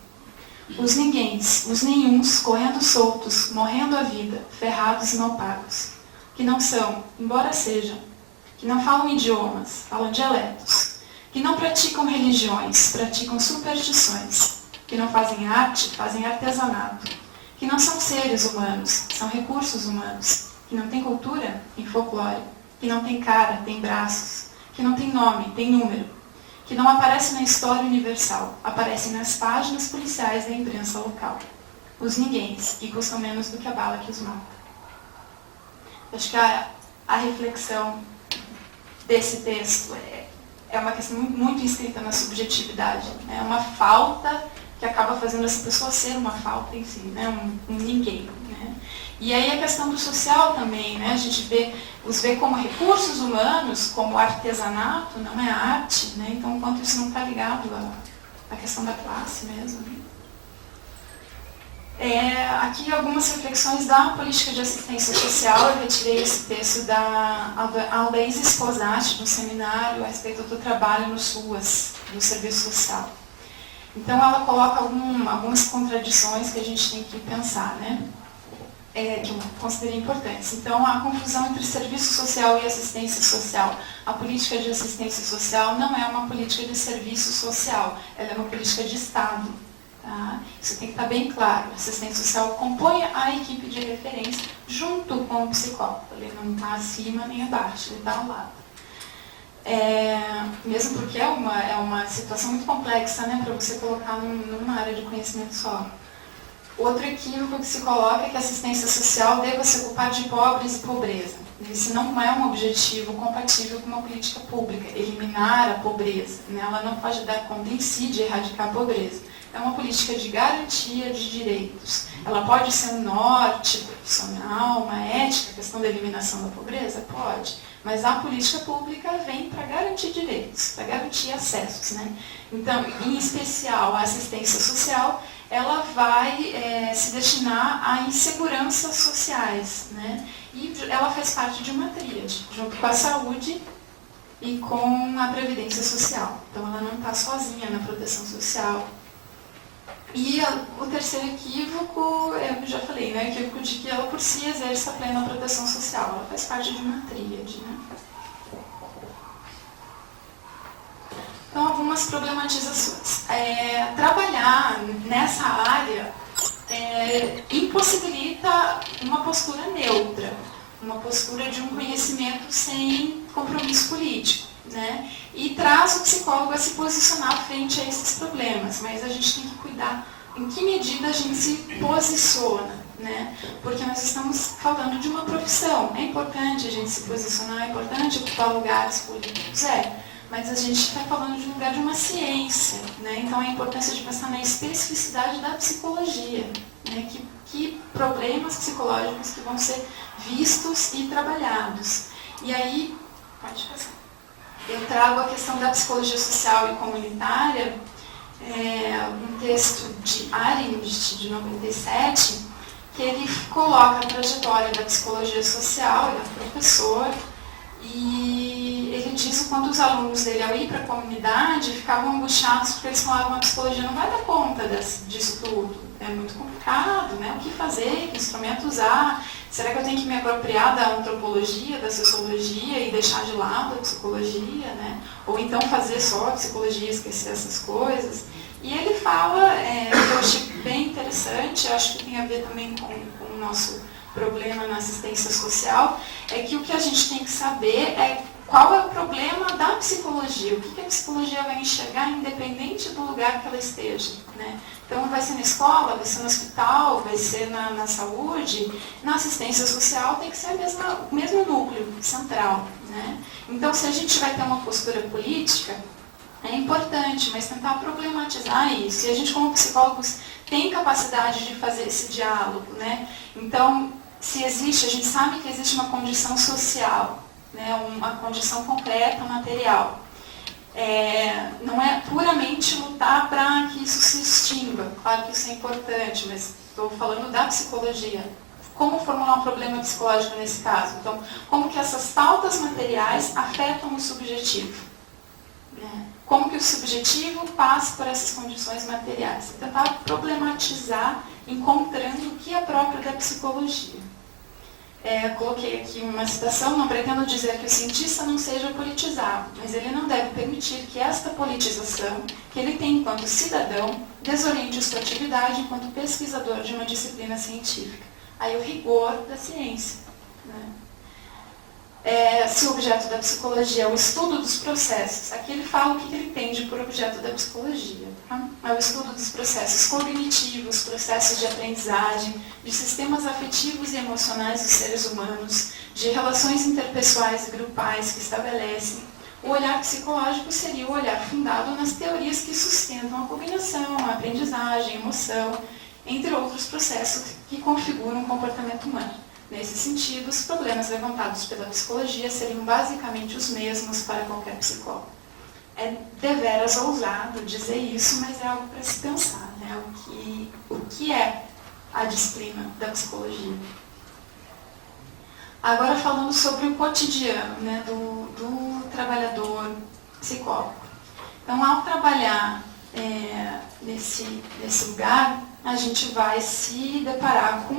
Os ninguéms, os nenhuns, correndo soltos, morrendo a vida, ferrados e mal pagos. Que não são, embora sejam, que não falam idiomas, falam dialetos, que não praticam religiões, praticam superstições, que não fazem arte, fazem artesanato, que não são seres humanos, são recursos humanos, que não têm cultura, têm folclore, que não têm cara, têm braços, que não têm nome, têm número, que não aparecem na história universal, aparecem nas páginas policiais da imprensa local. Os ninguéms, que custam menos do que a bala que os mata. Acho que a reflexão desse texto é uma questão muito inscrita na subjetividade. É uma falta que acaba fazendo essa pessoa ser uma falta em si, né? um ninguém. Né? E aí a questão do social também, né? A gente os vê como recursos humanos, como artesanato, não é arte, né? Então o quanto isso não está ligado à questão da classe mesmo. Né? Aqui algumas reflexões da política de assistência social. Eu retirei esse texto da Aldeise Sposati, do seminário a respeito do trabalho no SUAS, do serviço social. Então ela coloca algumas contradições que a gente tem que pensar, né? Que eu considerei importantes. Então a confusão entre serviço social e assistência social. A política de assistência social não é uma política de serviço social, ela é uma política de Estado. Tá? Isso tem que estar bem claro. A assistência social compõe a equipe de referência junto com o psicólogo. Ele não está acima nem abaixo, ele está ao lado. Mesmo porque é uma situação muito complexa, né, para você colocar numa área de conhecimento só. Outro equívoco que se coloca é que a assistência social deva se ocupar de pobres e pobreza. Isso não é um objetivo compatível com uma política pública, eliminar a pobreza. Né? Ela não pode dar conta em si de erradicar a pobreza. É uma política de garantia de direitos. Ela pode ser um norte profissional, uma ética, a questão da eliminação da pobreza? Pode. Mas a política pública vem para garantir direitos, para garantir acessos. Né? Então, em especial, a assistência social, ela vai se destinar a inseguranças sociais. Né? E ela faz parte de uma tríade, junto com a saúde e com a previdência social. Então, ela não está sozinha na proteção social. E o terceiro equívoco, eu já falei, né? O equívoco de que ela por si exerce a plena proteção social. Ela faz parte de uma tríade. Né? Então, algumas problematizações. Trabalhar nessa área impossibilita uma postura neutra, uma postura de um conhecimento sem compromisso político. Né? E traz o psicólogo a se posicionar frente a esses problemas, mas a gente tem que cuidar em que medida a gente se posiciona, né? Porque nós estamos falando de uma profissão. É importante a gente se posicionar, é importante ocupar lugares políticos, mas a gente está falando de um lugar de uma ciência, né? Então a importância de pensar na especificidade da psicologia, né? Que problemas psicológicos que vão ser vistos e trabalhados. E aí, pode passar. Eu trago a questão da psicologia social e comunitária, um texto de Arendt, de 97, que ele coloca a trajetória da psicologia social, ele é professor, e ele diz o quanto os alunos dele, ao ir para a comunidade, ficavam angustiados porque eles falavam que a psicologia não vai dar conta disso tudo. É muito complicado, né? O que fazer, que instrumento usar? Será que eu tenho que me apropriar da antropologia, da sociologia e deixar de lado a psicologia, né? Ou então fazer só a psicologia e esquecer essas coisas? E ele fala, que eu achei bem interessante, eu acho que tem a ver também com o nosso problema na assistência social, é que o que a gente tem que saber é qual é o problema da psicologia, o que a psicologia vai enxergar independente do lugar que ela esteja, né? Então vai ser na escola, vai ser no hospital, vai ser na saúde, na assistência social tem que ser o mesmo núcleo central, né? Então se a gente vai ter uma postura política, é importante, mas tentar problematizar isso. E a gente como psicólogos tem capacidade de fazer esse diálogo, né? Então, se existe, a gente sabe que existe uma condição social, né? Uma condição concreta, material. Não é puramente lutar para que isso se extinga. Claro que isso é importante, mas estou falando da psicologia. Como formular um problema psicológico nesse caso? Então, como que essas pautas materiais afetam o subjetivo? Né? Como que o subjetivo passa por essas condições materiais? Tentar problematizar, encontrando o que é próprio da psicologia. Coloquei aqui uma citação, não pretendo dizer que o cientista não seja politizado, mas ele não deve permitir que esta politização, que ele tem enquanto cidadão, desoriente sua atividade enquanto pesquisador de uma disciplina científica. Aí o rigor da ciência. Né? Se o objeto da psicologia é o estudo dos processos, aqui ele fala o que ele entende por objeto da psicologia. Tá? É o estudo dos processos cognitivos, processos de aprendizagem, de sistemas afetivos e emocionais dos seres humanos, de relações interpessoais e grupais que estabelecem. O olhar psicológico seria o olhar fundado nas teorias que sustentam a cognição, a aprendizagem, a emoção, entre outros processos que configuram o comportamento humano. Nesse sentido, os problemas levantados pela psicologia seriam basicamente os mesmos para qualquer psicólogo. É deveras ousado dizer isso, mas é algo para se pensar, né? O que é a disciplina da psicologia? Agora falando sobre o cotidiano, né, do trabalhador psicólogo. Então, ao trabalhar nesse lugar, a gente vai se deparar com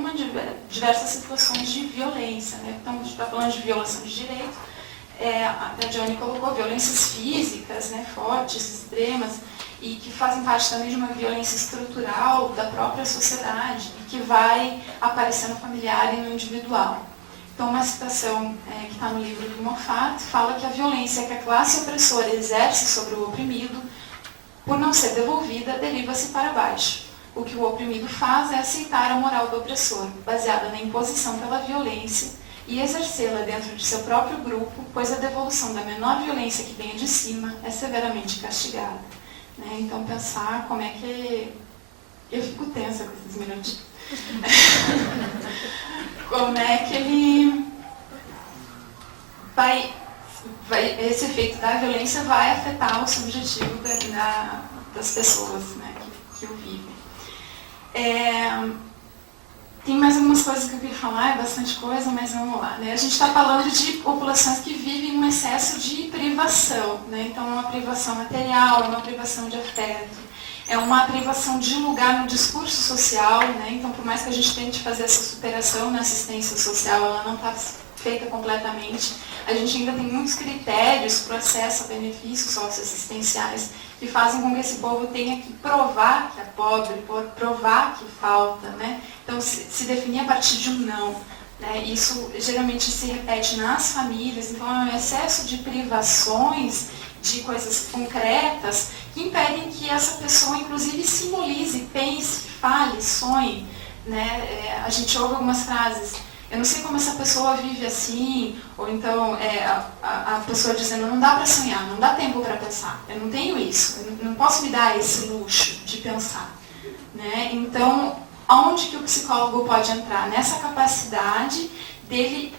diversas situações de violência. Né? Então, a gente está falando de violação de direito, a Johnny colocou violências físicas, né, fortes, extremas, e que fazem parte também de uma violência estrutural da própria sociedade, e que vai aparecer no familiar e no individual. Então, uma citação que está no livro do Moffat fala que a violência que a classe opressora exerce sobre o oprimido, por não ser devolvida, deriva-se para baixo. O que o oprimido faz é aceitar a moral do opressor, baseada na imposição pela violência, e exercê-la dentro de seu próprio grupo, pois a devolução da menor violência que venha de cima é severamente castigada. Né? Então, pensar como é que... Eu fico tensa com esses minutinhos. Como é que ele esse efeito da violência vai afetar o subjetivo das pessoas, né, que o vivem. Tem mais algumas coisas que eu queria falar, é bastante coisa, mas vamos lá. Né? A gente está falando de populações que vivem um excesso de privação. Né? Então, é uma privação material, é uma privação de afeto, é uma privação de lugar no discurso social. Né? Então, por mais que a gente tente fazer essa superação na assistência social, ela não está feita completamente. A gente ainda tem muitos critérios para o acesso a benefícios socioassistenciais que fazem com que esse povo tenha que provar que é pobre, provar que falta, né? Então, se definir a partir de um não. Né? Isso geralmente se repete nas famílias, então é um excesso de privações, de coisas concretas, que impedem que essa pessoa, inclusive, simbolize, pense, fale, sonhe. Né? A gente ouve algumas frases: eu não sei como essa pessoa vive assim, ou então a pessoa dizendo, não dá para sonhar, não dá tempo para pensar, eu não tenho isso, eu não posso me dar esse luxo de pensar. Né? Então, aonde que o psicólogo pode entrar? Nessa capacidade dele,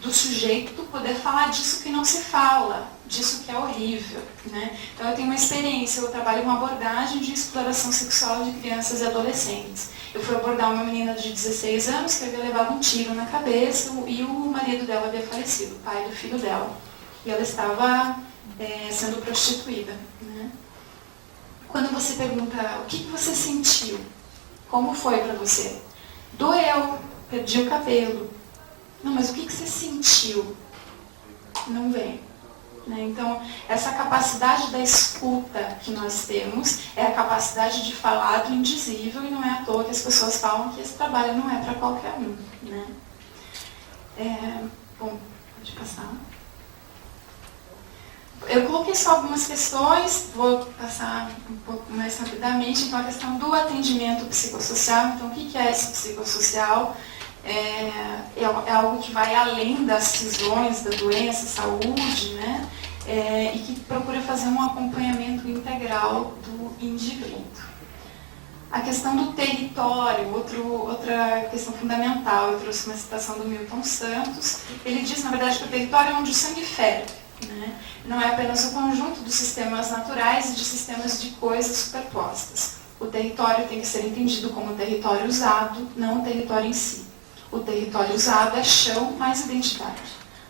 do sujeito, poder falar disso que não se fala, disso que é horrível. Né? Então, eu tenho uma experiência, eu trabalho com abordagem de exploração sexual de crianças e adolescentes. Eu fui abordar uma menina de 16 anos que havia levado um tiro na cabeça e o marido dela havia falecido, o pai do filho dela. E ela estava sendo prostituída. Né? Quando você pergunta, o que você sentiu? Como foi para você? Doeu, perdi o cabelo. Não, mas o que você sentiu? Não vem. Né? Então, essa capacidade da escuta que nós temos é a capacidade de falar do indizível, e não é à toa que as pessoas falam que esse trabalho não é para qualquer um. Né? Bom, pode passar. tem só algumas questões, vou passar um pouco mais rapidamente. Então, a questão do atendimento psicossocial. Então, o que é esse psicossocial? É algo que vai além das cisões da doença, saúde, né? E que procura fazer um acompanhamento integral do indivíduo. A questão do território, outra questão fundamental, eu trouxe uma citação do Milton Santos. Ele diz, na verdade, que o território é onde o sangue ferve, né? Não é apenas o conjunto dos sistemas naturais e de sistemas de coisas superpostas. O território tem que ser entendido como território usado, não o território em si. O território usado é chão mais identidade.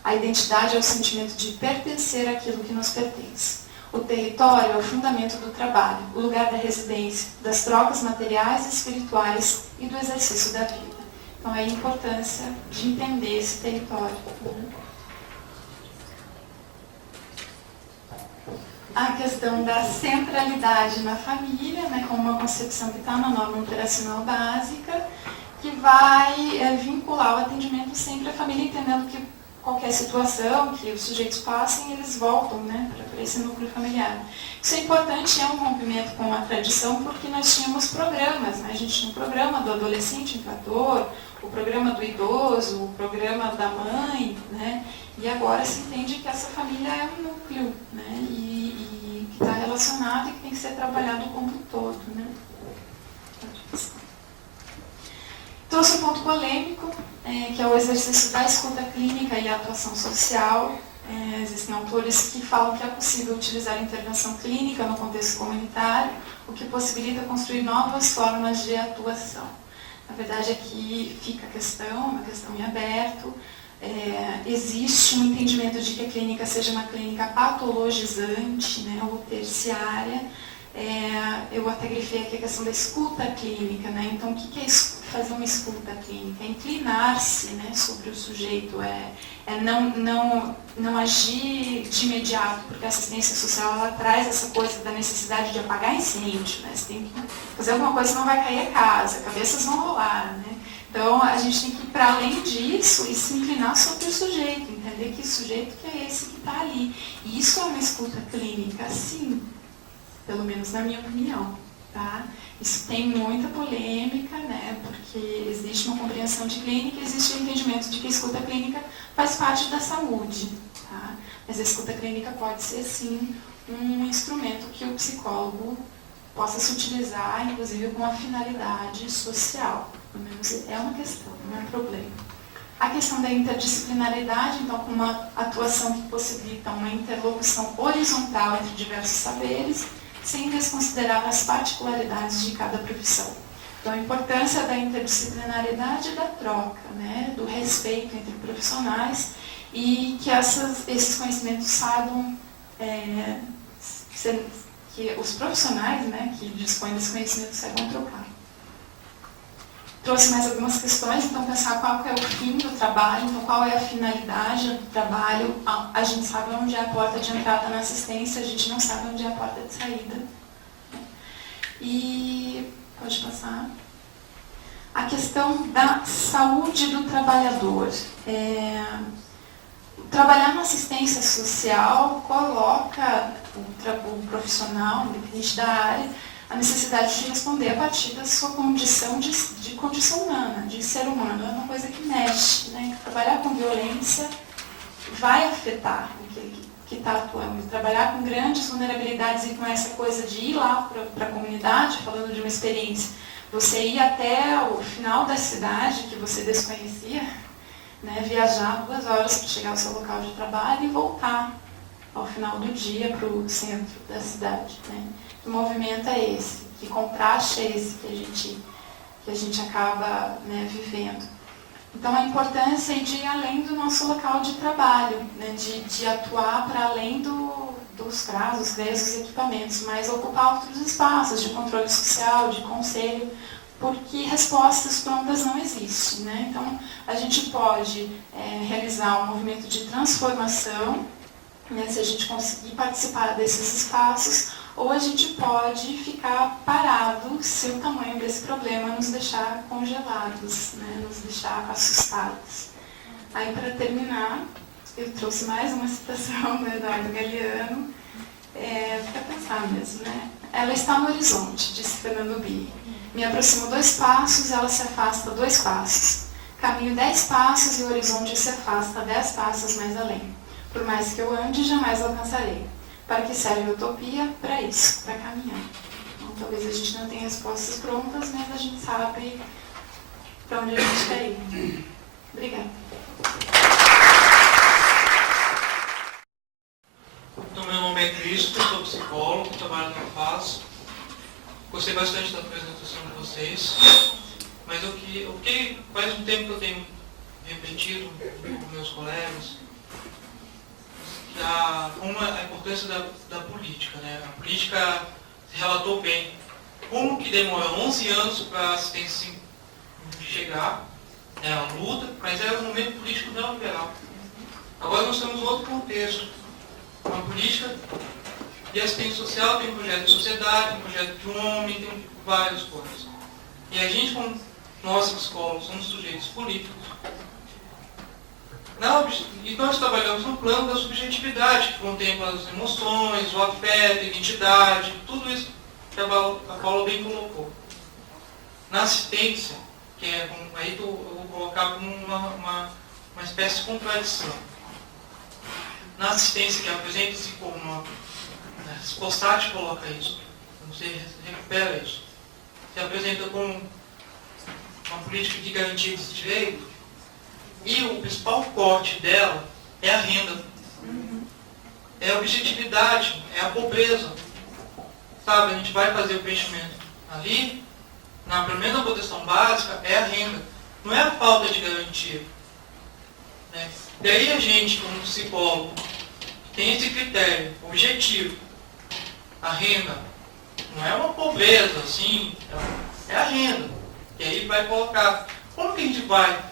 A identidade é o sentimento de pertencer àquilo que nos pertence. O território é o fundamento do trabalho, o lugar da residência, das trocas materiais e espirituais e do exercício da vida. Então, é a importância de entender esse território. A questão da centralidade na família, né, como uma concepção que está na norma operacional básica, que vai vincular o atendimento sempre à família, entendendo que qualquer situação que os sujeitos passem, eles voltam, né, para esse núcleo familiar. Isso é importante, é um rompimento com a tradição, porque nós tínhamos programas, né? A gente tinha um programa do adolescente infrator, o programa do idoso, o programa da mãe, né? E agora se entende que essa família é um núcleo, né? E que está relacionado e que tem que ser trabalhado como um todo, né? Trouxe um ponto polêmico, que é o exercício da escuta clínica e a atuação social. Existem autores que falam que é possível utilizar a intervenção clínica no contexto comunitário, o que possibilita construir novas formas de atuação. Na verdade, aqui fica a questão, uma questão em aberto. Existe um entendimento de que a clínica seja uma clínica patologizante, né, ou terciária. Eu até grifei aqui a questão da escuta clínica, né? Então, o que é fazer uma escuta clínica? É inclinar-se, né, sobre o sujeito, não agir de imediato, porque a assistência social ela traz essa coisa da necessidade de apagar incêndio, né? Você tem que fazer alguma coisa, senão vai cair a casa, cabeças vão rolar, né? Então, a gente tem que ir para além disso e se inclinar sobre o sujeito, entender que o sujeito que é esse que está ali. E isso é uma escuta clínica, sim. Pelo menos na minha opinião, tá? Isso tem muita polêmica, né? Porque existe uma compreensão de clínica, existe o entendimento de que a escuta clínica faz parte da saúde, tá? Mas a escuta clínica pode ser, sim, um instrumento que o psicólogo possa se utilizar, inclusive com uma finalidade social. Pelo menos é uma questão, não é um problema. A questão da interdisciplinaridade, então, com uma atuação que possibilita uma interlocução horizontal entre diversos saberes, sem desconsiderar as particularidades de cada profissão. Então, a importância da interdisciplinaridade e da troca, né, do respeito entre profissionais e que esses conhecimentos saibam, que os profissionais, né, que dispõem desse conhecimento saibam trocar. Trouxe mais algumas questões, então pensar qual que é o fim do trabalho, então qual é a finalidade do trabalho. A gente sabe onde é a porta de entrada na assistência, a gente não sabe onde é a porta de saída. E, pode passar. A questão da saúde do trabalhador. Trabalhar na assistência social coloca o profissional, independente da área, a necessidade de responder a partir da sua condição de condição humana, de ser humano. É uma coisa que mexe, né? Trabalhar com violência vai afetar aquele que está atuando. Trabalhar com grandes vulnerabilidades e com essa coisa de ir lá para a comunidade, falando de uma experiência, você ir até o final da cidade que você desconhecia, né? Viajar 2 horas para chegar ao seu local de trabalho e voltar ao final do dia para o centro da cidade, né? Que movimento é esse? Que contraste é esse que a gente acaba, né, vivendo? Então, a importância de ir além do nosso local de trabalho, né, de atuar para além dos CRAS, os CREAs, os equipamentos, mas ocupar outros espaços de controle social, de conselho, porque respostas prontas não existem, né? Então, a gente pode realizar um movimento de transformação, né, se a gente conseguir participar desses espaços, ou a gente pode ficar parado se o tamanho desse problema nos deixar congelados, né, nos deixar assustados. Aí, para terminar, eu trouxe mais uma citação do Eduardo Galeano, para pensar mesmo, né? Ela está no horizonte, disse Fernando Bini. Me aproximo 2 passos, ela se afasta 2 passos. Caminho 10 passos e o horizonte se afasta 10 passos mais além. Por mais que eu ande, jamais alcançarei. Para que serve a utopia? Para isso, para caminhar. Então, talvez a gente não tenha respostas prontas, mas a gente sabe para onde a gente quer ir. Obrigada. Então, meu nome é Cristo, sou psicólogo, trabalho na FAS. Gostei bastante da apresentação de vocês, mas o que faz um tempo que eu tenho repetido com meus colegas, a importância da política, né? A política se relatou bem. Como que demorou 11 anos para a assistência chegar, é uma luta, mas era um momento político neoliberal. Agora nós temos outro contexto. Uma política de assistência social, tem um projeto de sociedade, tem um projeto de homem, tem várias coisas. E a gente, como nós psicólogos, somos sujeitos políticos. E nós trabalhamos no plano da subjetividade, que contempla as emoções, o afeto, a identidade, tudo isso que a Paula bem colocou. Na assistência, que é, aí eu vou colocar como uma espécie de contradição. Na assistência, que apresenta-se como uma... Sposati coloca isso, você recupera isso. Se apresenta como uma política de garantia de direito, e o principal corte dela é a renda. É a objetividade, é a pobreza. Sabe, a gente vai fazer o preenchimento ali, pelo menos na proteção básica, é a renda. Não é a falta de garantia. Né? E aí a gente, como psicólogo, tem esse critério objetivo. A renda não é uma pobreza, assim, é a renda. E aí vai colocar, como que a gente vai?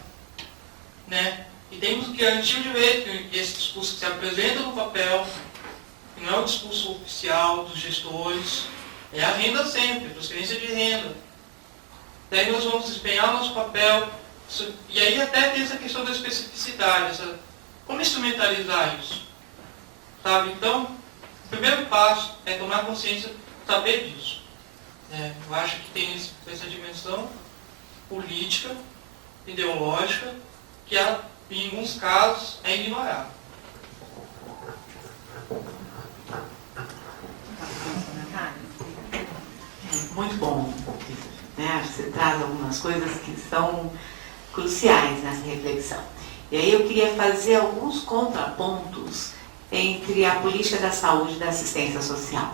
Né? E temos que garantir o direito, que esse discurso que se apresenta no papel, que não é o discurso oficial dos gestores, é a renda sempre, a transferência de renda. Daí nós vamos desempenhar o nosso papel, e aí até tem essa questão da especificidade, como instrumentalizar isso? Sabe? Então, o primeiro passo é tomar consciência, saber disso. Eu acho que tem essa dimensão política, ideológica, que em alguns casos é ignorada. Muito bom, né? Você traz algumas coisas que são cruciais nessa reflexão. E aí eu queria fazer alguns contrapontos entre a política da saúde e da assistência social.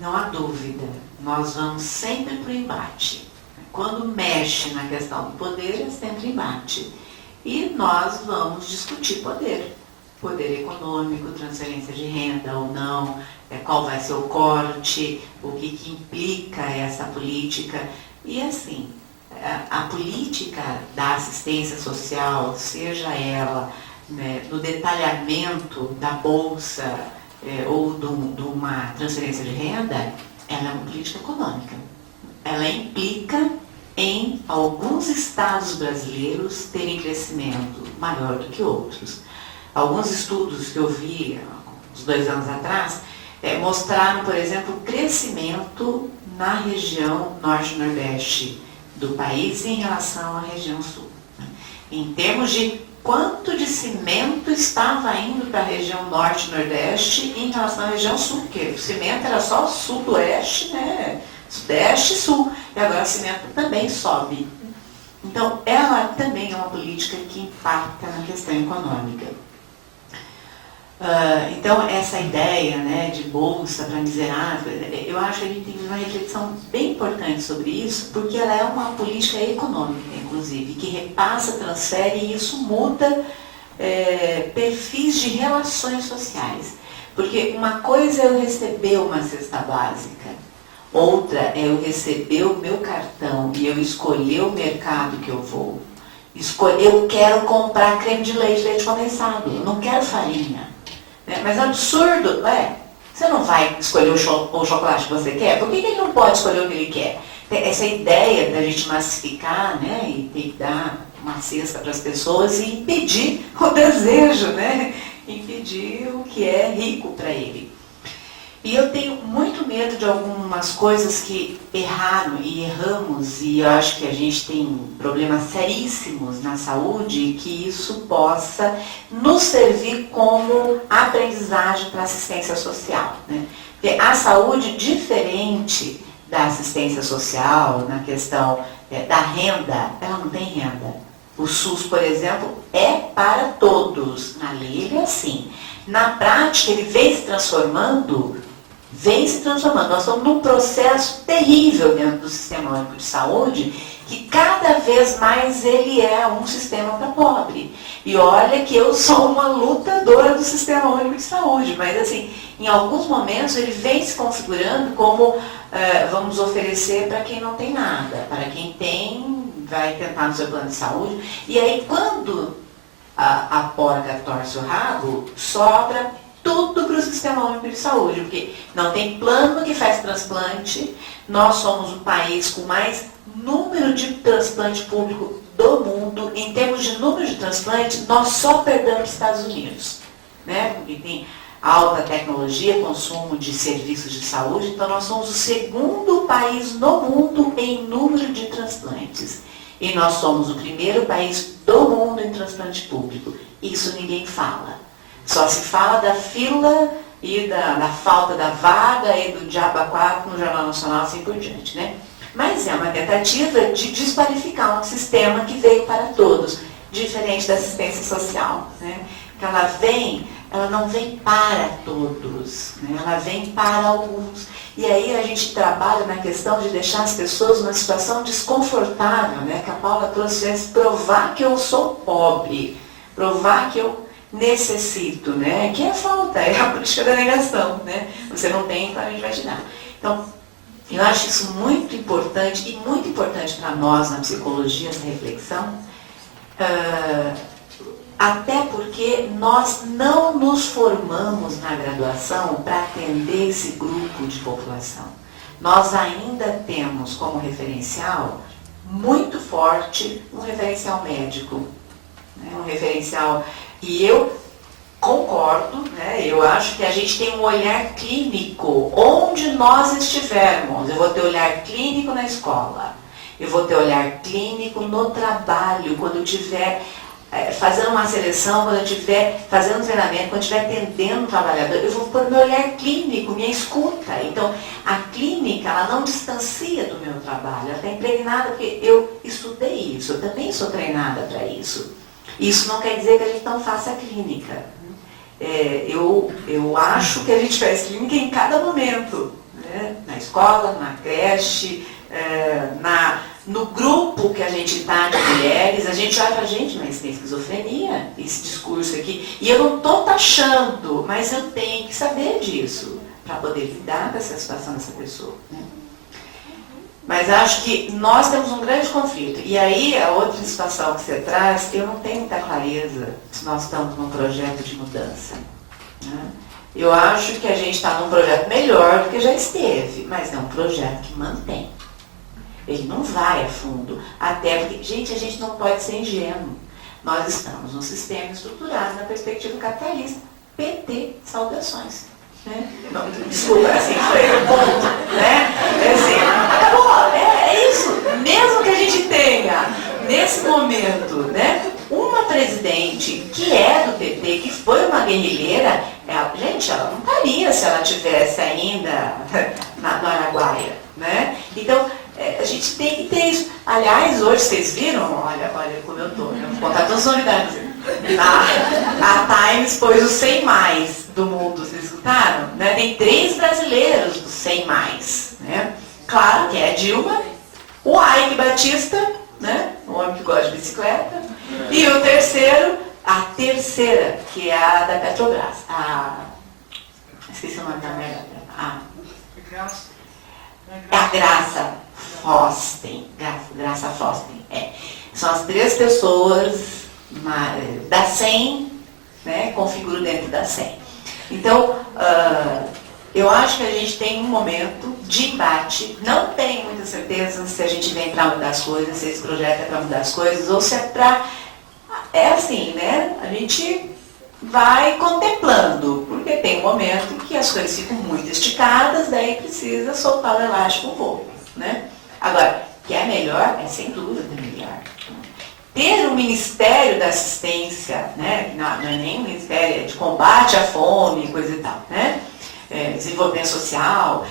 Não há dúvida, nós vamos sempre para o embate. Quando mexe na questão do poder, é sempre embate. E nós vamos discutir poder. Poder econômico, transferência de renda ou não, qual vai ser o corte, o que implica essa política. E assim, a política da assistência social, seja ela no detalhamento da bolsa ou de uma transferência de renda, ela é uma política econômica. Ela implica em alguns estados brasileiros terem crescimento maior do que outros. Alguns estudos que eu vi uns 2 anos atrás mostraram, por exemplo, o crescimento na região norte e nordeste do país em relação à região sul. Em termos de quanto de cimento estava indo para a região norte e nordeste em relação à região sul, porque o cimento era só sudoeste, né? Sudeste e sul, e agora o cimento também sobe. Então, ela também é uma política que impacta na questão econômica. Então, essa ideia, né, de bolsa para miserável, eu acho que a gente tem uma reflexão bem importante sobre isso, porque ela é uma política econômica, inclusive, que repassa, transfere, e isso muda perfis de relações sociais. Porque uma coisa é eu receber uma cesta básica, outra é eu receber o meu cartão e eu escolher o mercado que eu vou. Eu quero comprar creme de leite, leite condensado, eu não quero farinha. Mas é absurdo, você não vai escolher o chocolate que você quer? Por que ele não pode escolher o que ele quer? Essa ideia da gente massificar, né, e ter que dar uma cesta para as pessoas e impedir o desejo, né? impedir o que é rico para ele. E eu tenho muito medo de algumas coisas que erraram e erramos, e eu acho que a gente tem problemas seríssimos na saúde, e que isso possa nos servir como aprendizagem para a assistência social, né? Porque a saúde, diferente da assistência social, na questão da renda, ela não tem renda. O SUS, por exemplo, é para todos. Na lei ele é assim. Na prática, ele vem se transformando. Nós estamos num processo terrível dentro do Sistema Único de Saúde, que cada vez mais ele é um sistema para pobre. E olha que eu sou uma lutadora do Sistema Único de Saúde, mas assim, em alguns momentos ele vem se configurando como vamos oferecer para quem não tem nada. Para quem tem, vai tentar no seu plano de saúde. E aí quando a porca torce o rabo, sobra tudo para o Sistema Único de Saúde, porque não tem plano que faz transplante. Nós somos o país com mais número de transplante público do mundo. Em termos de número de transplante, nós só perdemos os Estados Unidos, né? Porque tem alta tecnologia, consumo de serviços de saúde, então nós somos o segundo país no mundo em número de transplantes. E nós somos o primeiro país do mundo em transplante público. Isso ninguém fala. Só se fala da fila e da falta da vaga e do diabo 4 no Jornal Nacional, assim por diante, né? Mas é uma tentativa de desqualificar um sistema que veio para todos, diferente da assistência social, né? Que ela não vem para todos, né? Ela vem para alguns. E aí a gente trabalha na questão de deixar as pessoas numa situação desconfortável, né? Que a Paula trouxe, provar que eu sou pobre, provar que eu necessito, né? Que é a falta, é a política da negação, né? Você não tem, então a gente vai te dar. Então, eu acho isso muito importante, e muito importante para nós na psicologia, essa reflexão, até porque nós não nos formamos na graduação para atender esse grupo de população. Nós ainda temos como referencial muito forte um referencial médico, né? Um referencial. E eu concordo, né? Eu acho que a gente tem um olhar clínico onde nós estivermos. Eu vou ter olhar clínico na escola, eu vou ter olhar clínico no trabalho, quando eu estiver fazendo uma seleção, quando eu estiver fazendo treinamento, quando eu estiver atendendo um trabalhador, eu vou pôr meu olhar clínico, minha escuta. Então, a clínica, ela não distancia do meu trabalho, ela está impregnada, porque eu estudei isso, eu também sou treinada para isso. Isso não quer dizer que a gente não faça clínica. Eu acho que a gente faz clínica em cada momento, né? Na escola, na creche, no grupo que a gente está de mulheres. A gente olha para a gente, mas tem esquizofrenia, esse discurso aqui. E eu não estou taxando, mas eu tenho que saber disso para poder lidar com essa situação dessa pessoa, né? Mas acho que nós temos um grande conflito. E aí, a outra situação que você traz, eu não tenho muita clareza se nós estamos num projeto de mudança, né? Eu acho que a gente está num projeto melhor do que já esteve, mas é um projeto que mantém. Ele não vai a fundo. Até porque, gente, a gente não pode ser ingênuo. Nós estamos num sistema estruturado na perspectiva capitalista. PT, saudações. Né? Não, desculpa, assim, foi o ponto, né? Acabou, é isso. Mesmo que a gente tenha, nesse momento, né, uma presidente que é do PT, que foi uma guerrilheira, gente, ela não estaria se ela tivesse ainda no Araguaia, né? Então, a gente tem que ter isso. Aliás, hoje vocês viram, olha como eu estou, eu vou contar todas as novidades. A Times pôs os 100 mais do mundo, vocês escutaram? Né? Tem 3 brasileiros dos 100 mais, né? Claro que é a Dilma, o Ike Batista, né? O homem que gosta de bicicleta, e o terceiro, a terceira, que é a da Petrobras, esqueci o nome da mulher, é a Graça Fosten, Graça Fosten, São as 3 pessoas da 100, né, configuro dentro da 100. Então, eu acho que a gente tem um momento de embate, não tenho muita certeza se a gente vem para mudar as coisas, se esse projeto é para mudar as coisas, ou se é para... É assim, né, a gente vai contemplando, porque tem um momento que as coisas ficam muito esticadas, daí precisa soltar o elástico um pouco, né? Agora, que é melhor, é sem dúvida melhor. Ter um Ministério da Assistência, né? Não é nem um Ministério de combate à fome, coisa e tal, né? Desenvolvimento social,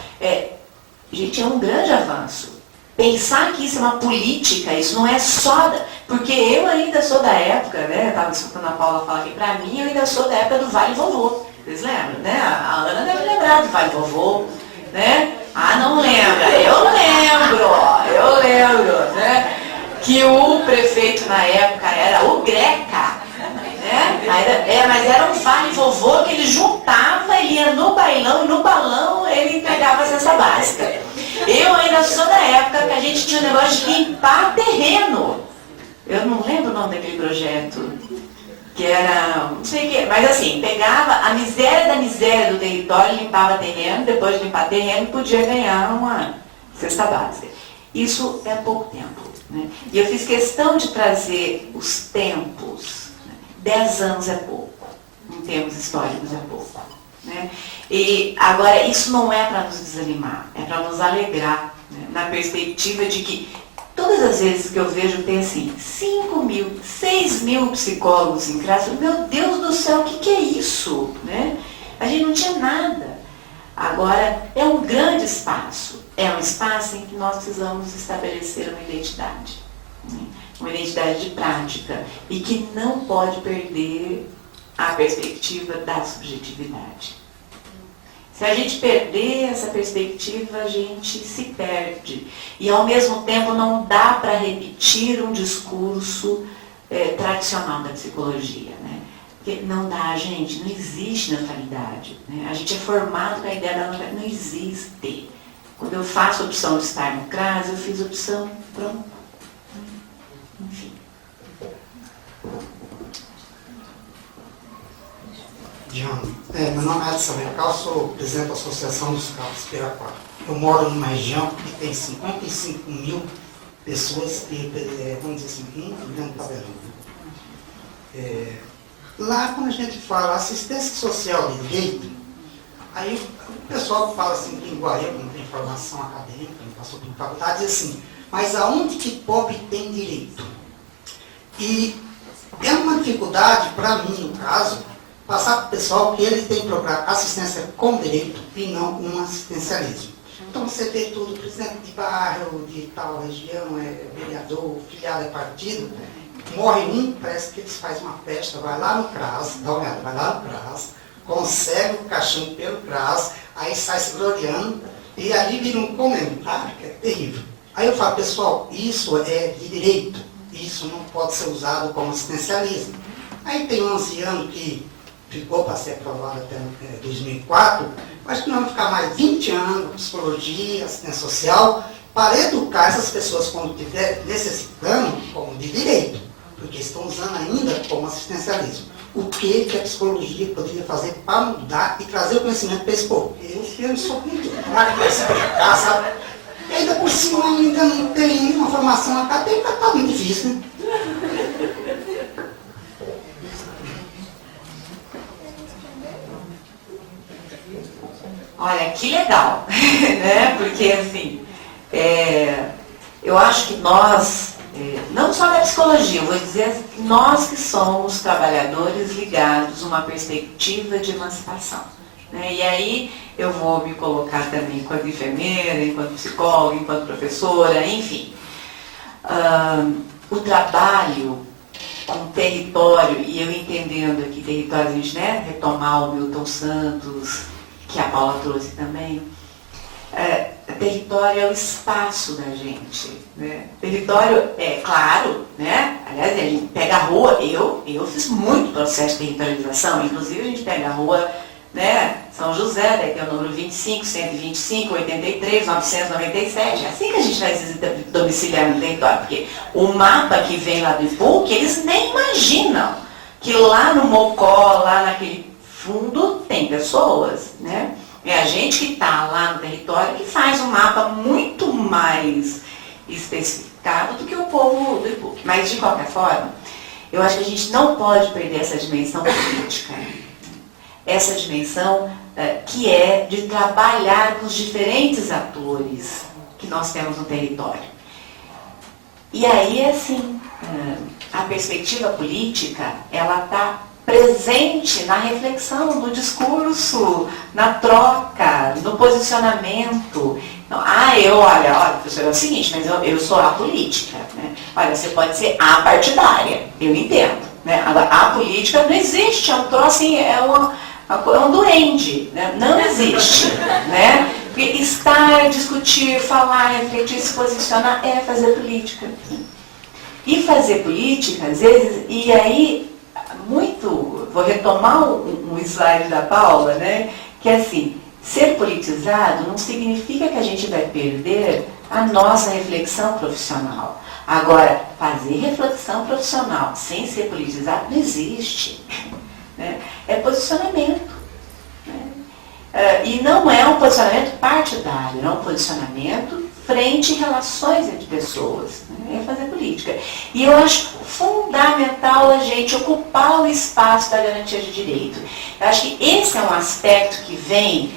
gente, é um grande avanço. Pensar que isso é uma política, isso não é só... Porque eu ainda sou da época, né? Eu estava escutando a Paula falar aqui, pra mim, eu ainda sou da época do Vale Vovô. Vocês lembram, né? A Ana deve lembrar do Vale Vovô, né? Ah, não lembra? Eu lembro, né? Que o prefeito na época era o Greca, né? Mas era um Vale Vovô que ele juntava, ele ia no bailão e no balão ele entregava a cesta básica. Eu ainda sou da época que a gente tinha o negócio de limpar terreno. Eu não lembro o nome daquele projeto, que era, não sei o que, mas assim, pegava a miséria da miséria do território, limpava terreno, depois de limpar terreno, podia ganhar uma cesta básica. Isso é pouco tempo, né? E eu fiz questão de trazer os tempos. 10 anos é pouco, em termos históricos é pouco, né? E agora, isso não é para nos desanimar, é para nos alegrar, né? Na perspectiva de que todas as vezes que eu vejo tem assim, 5 mil, 6 mil psicólogos em classe, meu Deus do céu, o que é isso? Né? A gente não tinha nada. Agora, é um grande espaço. É um espaço em que nós precisamos estabelecer uma identidade. Né? Uma identidade de prática. E que não pode perder a perspectiva da subjetividade. Se a gente perder essa perspectiva, a gente se perde. E, ao mesmo tempo, não dá para repetir um discurso tradicional da psicologia. Né? Porque não dá, gente, não existe neutralidade. Né? A gente é formado com a ideia da neutralidade. Não existe. Quando eu faço a opção de estar no CRAS, eu fiz a opção, pronto. Enfim. John, meu nome é Edson Mercal, sou presidente da Associação dos Cabos Piraquara. Eu moro numa região que tem 55 mil pessoas que, vamos dizer assim, um grande tabelão. Lá, quando a gente fala assistência social de direito, aí o pessoal fala assim, que em Guaíba não tem formação acadêmica, não passou por faculdade, diz assim, mas aonde que pobre tem direito? E é uma dificuldade, para mim, no caso, passar para o pessoal que ele tem que procurar assistência com direito e não um assistencialismo. Então você vê tudo, presidente de bairro, de tal região, vereador, filiado é partido, morre um, parece que eles fazem uma festa, vai lá no CRAS, dá uma olhada, vai lá no CRAS, consegue o caixão pelo CRAS, aí sai se gloriando, e ali vira um comentário que é terrível. Aí eu falo, pessoal, isso é de direito, isso não pode ser usado como assistencialismo. Aí tem 11 anos que ficou para ser aprovado até 2004, mas que não vai ficar mais 20 anos, psicologia, assistência social, para educar essas pessoas quando estiver necessitando como de direito, porque estão usando ainda como assistencialismo. O que a psicologia poderia fazer para mudar e trazer o conhecimento para esse povo? Eu não sou muito fraco para explicar, sabe? E ainda por cima ainda não tem uma formação acadêmica, está muito difícil, né? Olha, que legal, né? Porque, assim, eu acho que nós, não só da psicologia, eu vou dizer nós que somos trabalhadores ligados a uma perspectiva de emancipação. Né? E aí eu vou me colocar também enquanto enfermeira, enquanto psicóloga, enquanto professora, enfim. O trabalho com território, e eu entendendo aqui território, a gente, né, retomar o Milton Santos, que a Paula trouxe também, território é o espaço da gente. Né? Território é claro, né? Aliás, a gente pega a rua, eu fiz muito processo de territorialização, inclusive a gente pega a rua, né, São José, daqui é o número 25, 125, 83, 997, é assim que a gente vai se domiciliar no território, porque o mapa que vem lá do IPUC, eles nem imaginam que lá no Mocó, lá naquele fundo, tem pessoas, né? É a gente que está lá no território que faz um mapa muito mais especificado do que o povo do IPUC. Mas, de qualquer forma, Eu acho que a gente não pode perder essa dimensão política. Essa dimensão que é de trabalhar com os diferentes atores que nós temos no território. E aí, assim, a perspectiva política, ela está presente na reflexão, no discurso, na troca, no posicionamento. Então, olha, professor, é o seguinte, mas eu sou apolítica. Né? Olha, você pode ser apartidária, eu entendo. Né? Agora, a política não existe, é um troço assim, é um duende, né? Não existe. Né? Porque estar, discutir, falar, refletir, se posicionar é fazer política. E fazer política, às vezes, e aí, vou retomar um slide da Paula, né? Que é assim, ser politizado não significa que a gente vai perder a nossa reflexão profissional. Agora, fazer reflexão profissional sem ser politizado não existe. Né? É posicionamento. Né? E não é um posicionamento partidário, é um posicionamento frente a relações entre pessoas. Né? É fazer política. E eu acho fundamental a gente ocupar o espaço da garantia de direito. Eu acho que esse é um aspecto que vem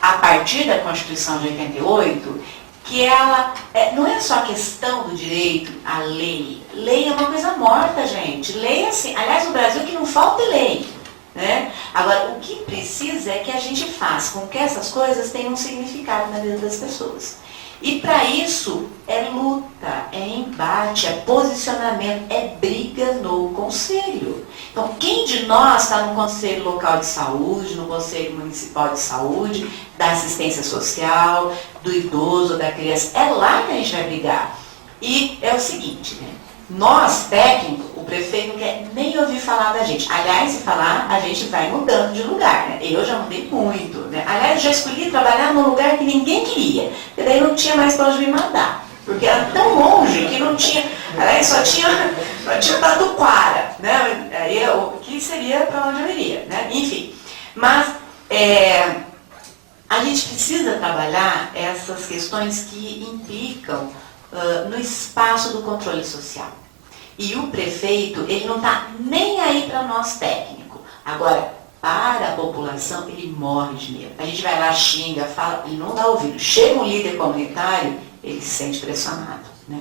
a partir da Constituição de 88, que ela não é só questão do direito à lei. Lei é uma coisa morta, gente. Lei é assim. Aliás, no Brasil, o que não falta é lei. Né? Agora, o que precisa é que a gente faça com que essas coisas tenham um significado na vida das pessoas. E para isso é luta, é embate, é posicionamento, é briga no conselho. Então, quem de nós está no Conselho Local de Saúde, no Conselho Municipal de Saúde, da assistência social, do idoso, da criança, é lá que a gente vai brigar. E é o seguinte, né? Nós, técnicos, o prefeito não quer nem ouvir falar da gente. Aliás, se falar, a gente vai mudando de lugar, né? Eu já mudei muito, né? Aliás, já escolhi trabalhar num lugar que ninguém queria. E daí não tinha mais para onde me mandar. Porque era tão longe que não tinha... Aliás, só tinha Tatuquara, né? Aí, que seria para onde eu iria, né? Enfim. Mas a gente precisa trabalhar essas questões que implicam no espaço do controle social. E o prefeito, ele não está nem aí para nós técnicos. Agora, para a população, ele morre de medo. A gente vai lá, xinga, fala, ele não dá ouvido. Chega um líder comunitário, ele se sente pressionado. Né?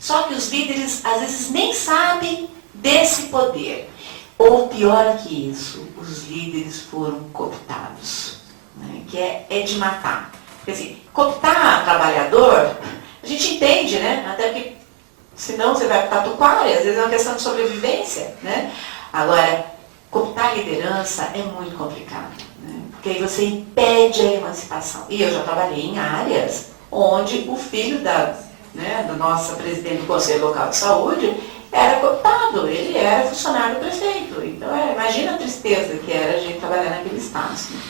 Só que os líderes, às vezes, nem sabem desse poder. Ou pior que isso, os líderes foram cooptados. Né? Que é de matar. Porque assim, cooptar trabalhador... A gente entende, né? Até porque senão você vai para Tatuquara, às vezes é uma questão de sobrevivência, né? Agora, cooptar a liderança é muito complicado, né? Porque aí você impede a emancipação. E eu já trabalhei em áreas onde o filho da nossa presidente do Conselho Local de Saúde era cooptado, ele era funcionário do prefeito. Então, imagina a tristeza que era a gente trabalhar naquele espaço. Né?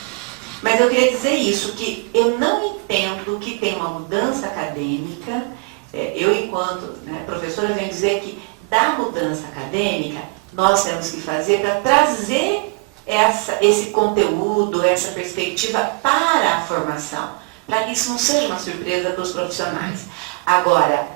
Mas eu queria dizer isso, que eu não entendo que tem uma mudança acadêmica. Eu, enquanto professora, venho dizer que da mudança acadêmica, nós temos que fazer para trazer esse conteúdo, essa perspectiva para a formação, para que isso não seja uma surpresa para os profissionais. Agora,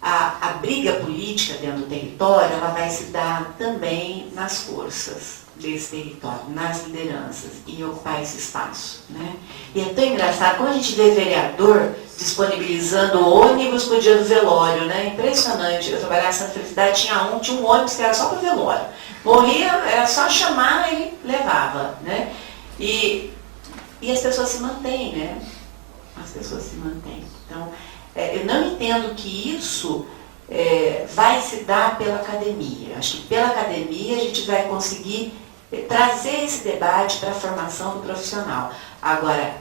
a briga política dentro do território, ela vai se dar também nas forças desse território, nas lideranças, em ocupar esse espaço. Né? E é tão engraçado, como a gente vê vereador disponibilizando ônibus para o dia do velório, né? Impressionante. Eu trabalhava em Santa Felicidade, tinha um ônibus que era só para o velório. Morria, era só chamar e levava. Né? E as pessoas se mantêm, né? As pessoas se mantêm. Então, eu não entendo que isso vai se dar pela academia. Acho que pela academia a gente vai conseguir trazer esse debate para a formação do profissional. Agora,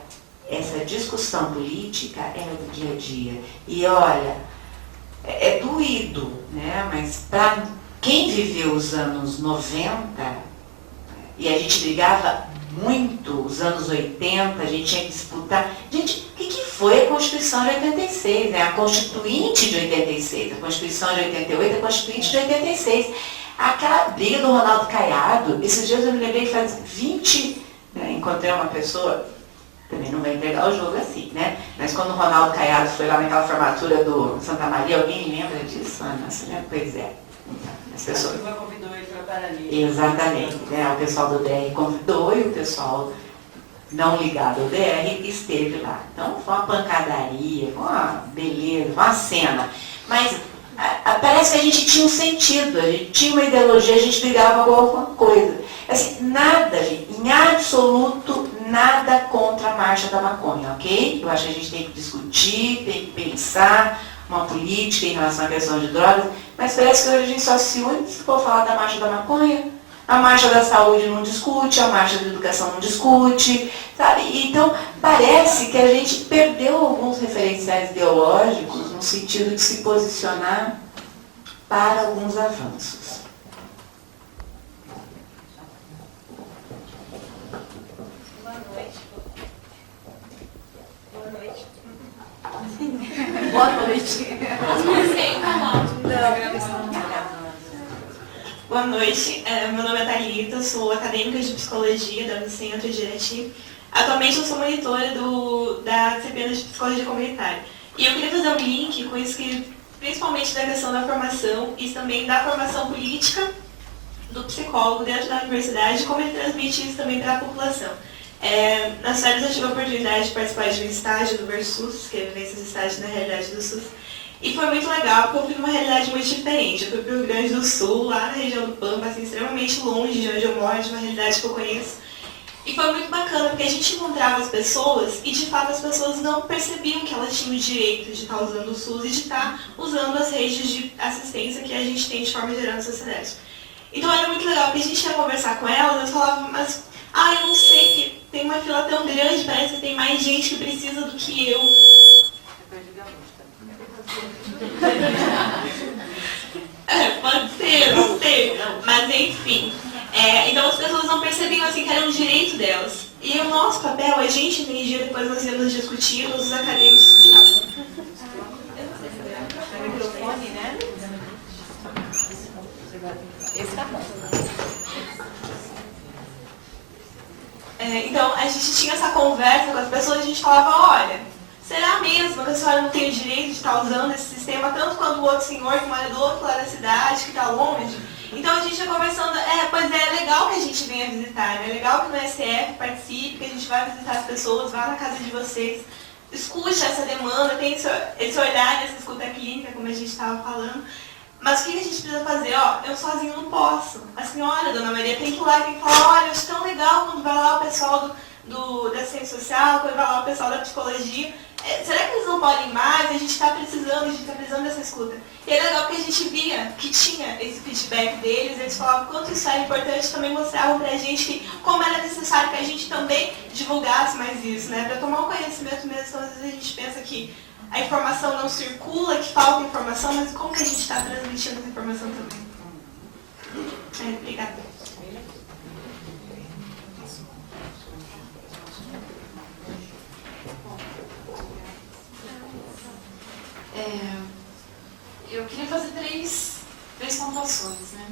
essa discussão política é no dia a dia. E olha, é doído, né? Mas para quem viveu os anos 90, e a gente brigava muito, os anos 80, a gente tinha que disputar. Gente, o que foi a Constituição de 86? Né? A Constituinte de 86, a Constituição de 88, a Constituinte de 86. Aquela briga do Ronaldo Caiado, esses dias eu me lembrei que faz 20, encontrei uma pessoa, também não vai entregar o jogo assim, né? Mas quando o Ronaldo Caiado foi lá naquela formatura do Santa Maria, alguém lembra disso? Ah, nossa, né? Pois é. As pessoas... A convidou ele para Paraná. Exatamente, né? O pessoal do DR convidou e o pessoal não ligado ao DR esteve lá. Então foi uma pancadaria, foi uma beleza, foi uma cena. Mas parece que a gente tinha um sentido, a gente tinha uma ideologia, a gente brigava por alguma coisa. Assim, nada, gente, em absoluto nada contra a marcha da maconha, ok? Eu acho que a gente tem que discutir, tem que pensar uma política em relação à questão de drogas, mas parece que hoje a gente só se une se for falar da marcha da maconha, a marcha da saúde não discute, a marcha da educação não discute, sabe? Então, parece que a gente perdeu alguns referenciais ideológicos no sentido de se posicionar para alguns avanços. Boa noite. Boa noite, meu nome é Thalita, sou acadêmica de psicologia do Centro Diretivo. Atualmente eu sou monitora da disciplina de psicologia comunitária. E eu queria fazer um link com isso, principalmente da questão da formação e também da formação política do psicólogo dentro da universidade, como ele transmite isso também para a população. Nas férias eu tive a oportunidade de participar de um estágio do Versus, que é esses estágios na realidade do SUS. E foi muito legal, porque eu fui numa realidade muito diferente. Eu fui para o Rio Grande do Sul, lá na região do Pampa, assim, extremamente longe de onde eu moro, de uma realidade que eu conheço. E foi muito bacana, porque a gente encontrava as pessoas e, de fato, as pessoas não percebiam que elas tinham o direito de estar usando o SUS e de estar usando as redes de assistência que a gente tem de forma geral na sociedade. Então era muito legal, porque a gente ia conversar com elas, eu falava, mas, eu não sei, que tem uma fila tão grande, parece que tem mais gente que precisa do que eu. Pode ser, não sei, mas enfim. Então as pessoas não percebiam assim, que era um direito delas. E o nosso papel, a gente meio-dia depois nós íamos discutir, os acadêmicos que estavam. O microfone, né? Esse tá bom. Então a gente tinha essa conversa com as pessoas e a gente falava, olha, será mesmo que a senhora não tem o direito de estar usando esse sistema tanto quanto o outro senhor que mora do outro lado da cidade, que está longe? Então a gente ia conversando, pois é legal que a gente venha visitar, né? É legal que no SF participe, que a gente vai visitar as pessoas, vá na casa de vocês, escute essa demanda, tem esse olhar, essa escuta clínica, como a gente estava falando. Mas o que a gente precisa fazer? Eu sozinho não posso. A senhora, Dona Maria, tem que ir lá e tem que falar, olha, eu acho tão legal quando vai lá o pessoal da ciência social, quando vai lá o pessoal da psicologia. Será que eles não podem mais? A gente está precisando dessa escuta. E é legal que a gente via que tinha esse feedback deles, eles falavam quanto isso era importante, também mostravam pra gente que como era necessário que a gente também divulgasse mais isso, né? Para tomar um conhecimento mesmo, então, às vezes a gente pensa que a informação não circula, que falta informação, mas como que a gente está transmitindo essa informação também? Obrigada. Eu queria fazer três pontuações, né?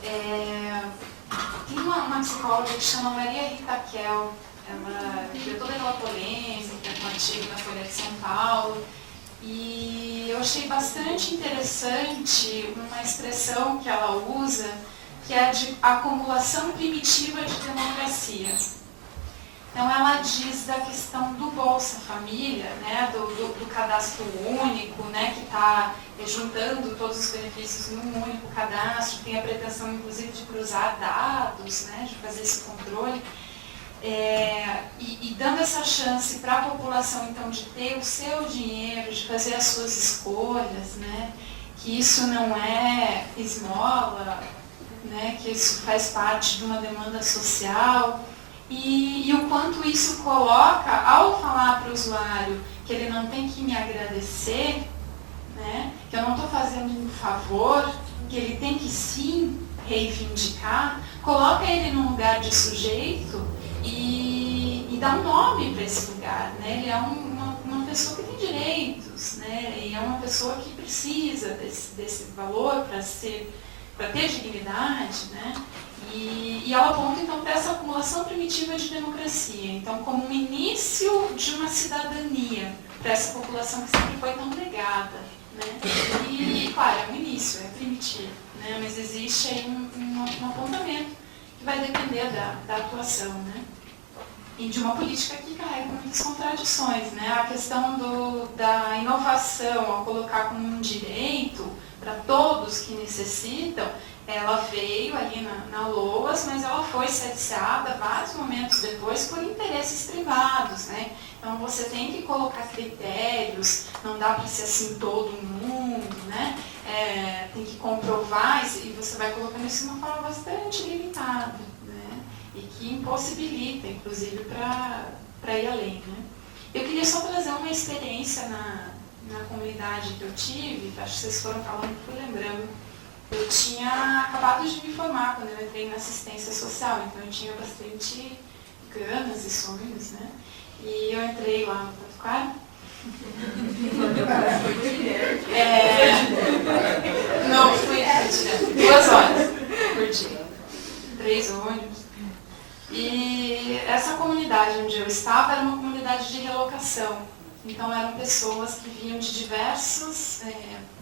Tem uma psicóloga que chama Maria Rita Kel, ela criou toda aquela polêmica com o artigo da Folha de São Paulo, e eu achei bastante interessante uma expressão que ela usa, que é a de acumulação primitiva de democracia. Então ela diz da questão do Bolsa Família, né, do cadastro único, né, que está juntando todos os benefícios num único cadastro, tem a pretensão inclusive de cruzar dados, né, de fazer esse controle, e dando essa chance para a população então de ter o seu dinheiro, de fazer as suas escolhas, né, que isso não é esmola, né, que isso faz parte de uma demanda social. E o quanto isso coloca, ao falar para o usuário que ele não tem que me agradecer, né, que eu não estou fazendo um favor, que ele tem que sim reivindicar, coloca ele num lugar de sujeito e dá um nome para esse lugar. Né? Ele é uma pessoa que tem direitos, né, e é uma pessoa que precisa desse valor para ter dignidade, né? E ela aponta então para essa acumulação primitiva de democracia, então como um início de uma cidadania para essa população que sempre foi tão negada, né? E claro, é um início, é primitivo, né? Mas mas existe aí um apontamento que vai depender da atuação, né? E de uma política que carrega muitas contradições, né? A questão da inovação, ao colocar como um direito para todos que necessitam, ela veio ali na LOAS, mas ela foi cerceada vários momentos depois por interesses privados, né? Então você tem que colocar critérios, não dá para ser assim todo mundo, né? Tem que comprovar e você vai colocando isso de uma forma bastante limitada, né? E que impossibilita, inclusive, para ir além, né? Eu queria só trazer uma experiência na comunidade que eu tive, acho que vocês foram falando, fui lembrando. Eu tinha acabado de me formar quando eu entrei na assistência social, então eu tinha bastante ganas e sonhos, né? E eu entrei lá no Tatuquara. Não, fui 2 horas por dia, 3 ônibus. E essa comunidade onde eu estava era uma comunidade de relocação. Então eram pessoas que vinham de diversos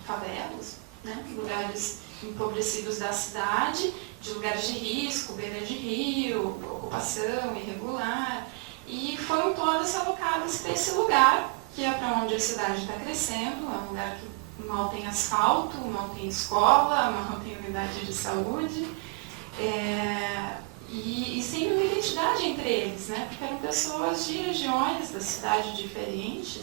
favelas, né? Lugares empobrecidos da cidade, de lugares de risco, beira de rio, ocupação irregular, e foram todas alocadas para esse lugar, que é para onde a cidade está crescendo, é um lugar que mal tem asfalto, mal tem escola, mal tem unidade de saúde, e sem uma identidade entre eles, né? Porque eram pessoas de regiões da cidade diferentes,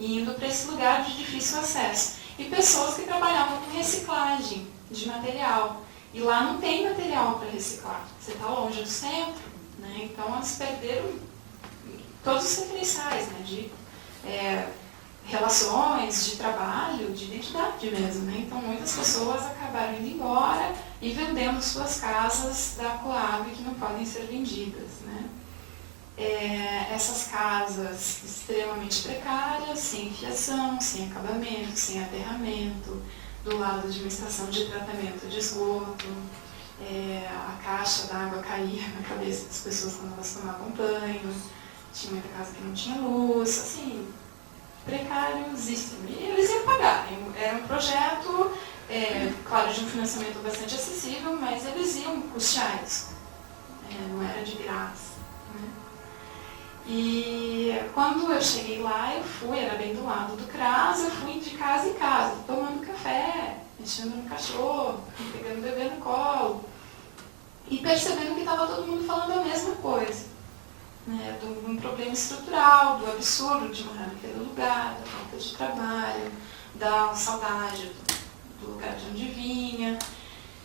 indo para esse lugar de difícil acesso. E pessoas que trabalhavam com reciclagem de material. E lá não tem material para reciclar. Você está longe do centro, né? Então eles perderam todos os referenciais, né? De relações, de trabalho, de identidade mesmo, né? Então muitas pessoas acabaram indo embora e vendendo suas casas da Coab que não podem ser vendidas, né? Essas casas extremamente precárias, sem fiação, sem acabamento, sem aterramento, do lado de uma estação de tratamento de esgoto, a caixa d'água caía na cabeça das pessoas quando elas tomavam banho, tinha muita casa que não tinha luz, assim, precáriosíssimo. E eles iam pagar, era um projeto, claro, de um financiamento bastante acessível, mas eles iam custear isso, não era de graça. E quando eu cheguei lá, era bem do lado do CRAS, eu fui de casa em casa, tomando café, mexendo no cachorro, pegando o bebê no colo, e percebendo que estava todo mundo falando a mesma coisa, né? De um problema estrutural, do absurdo de morar naquele lugar, da falta de trabalho, da saudade do lugar de onde vinha.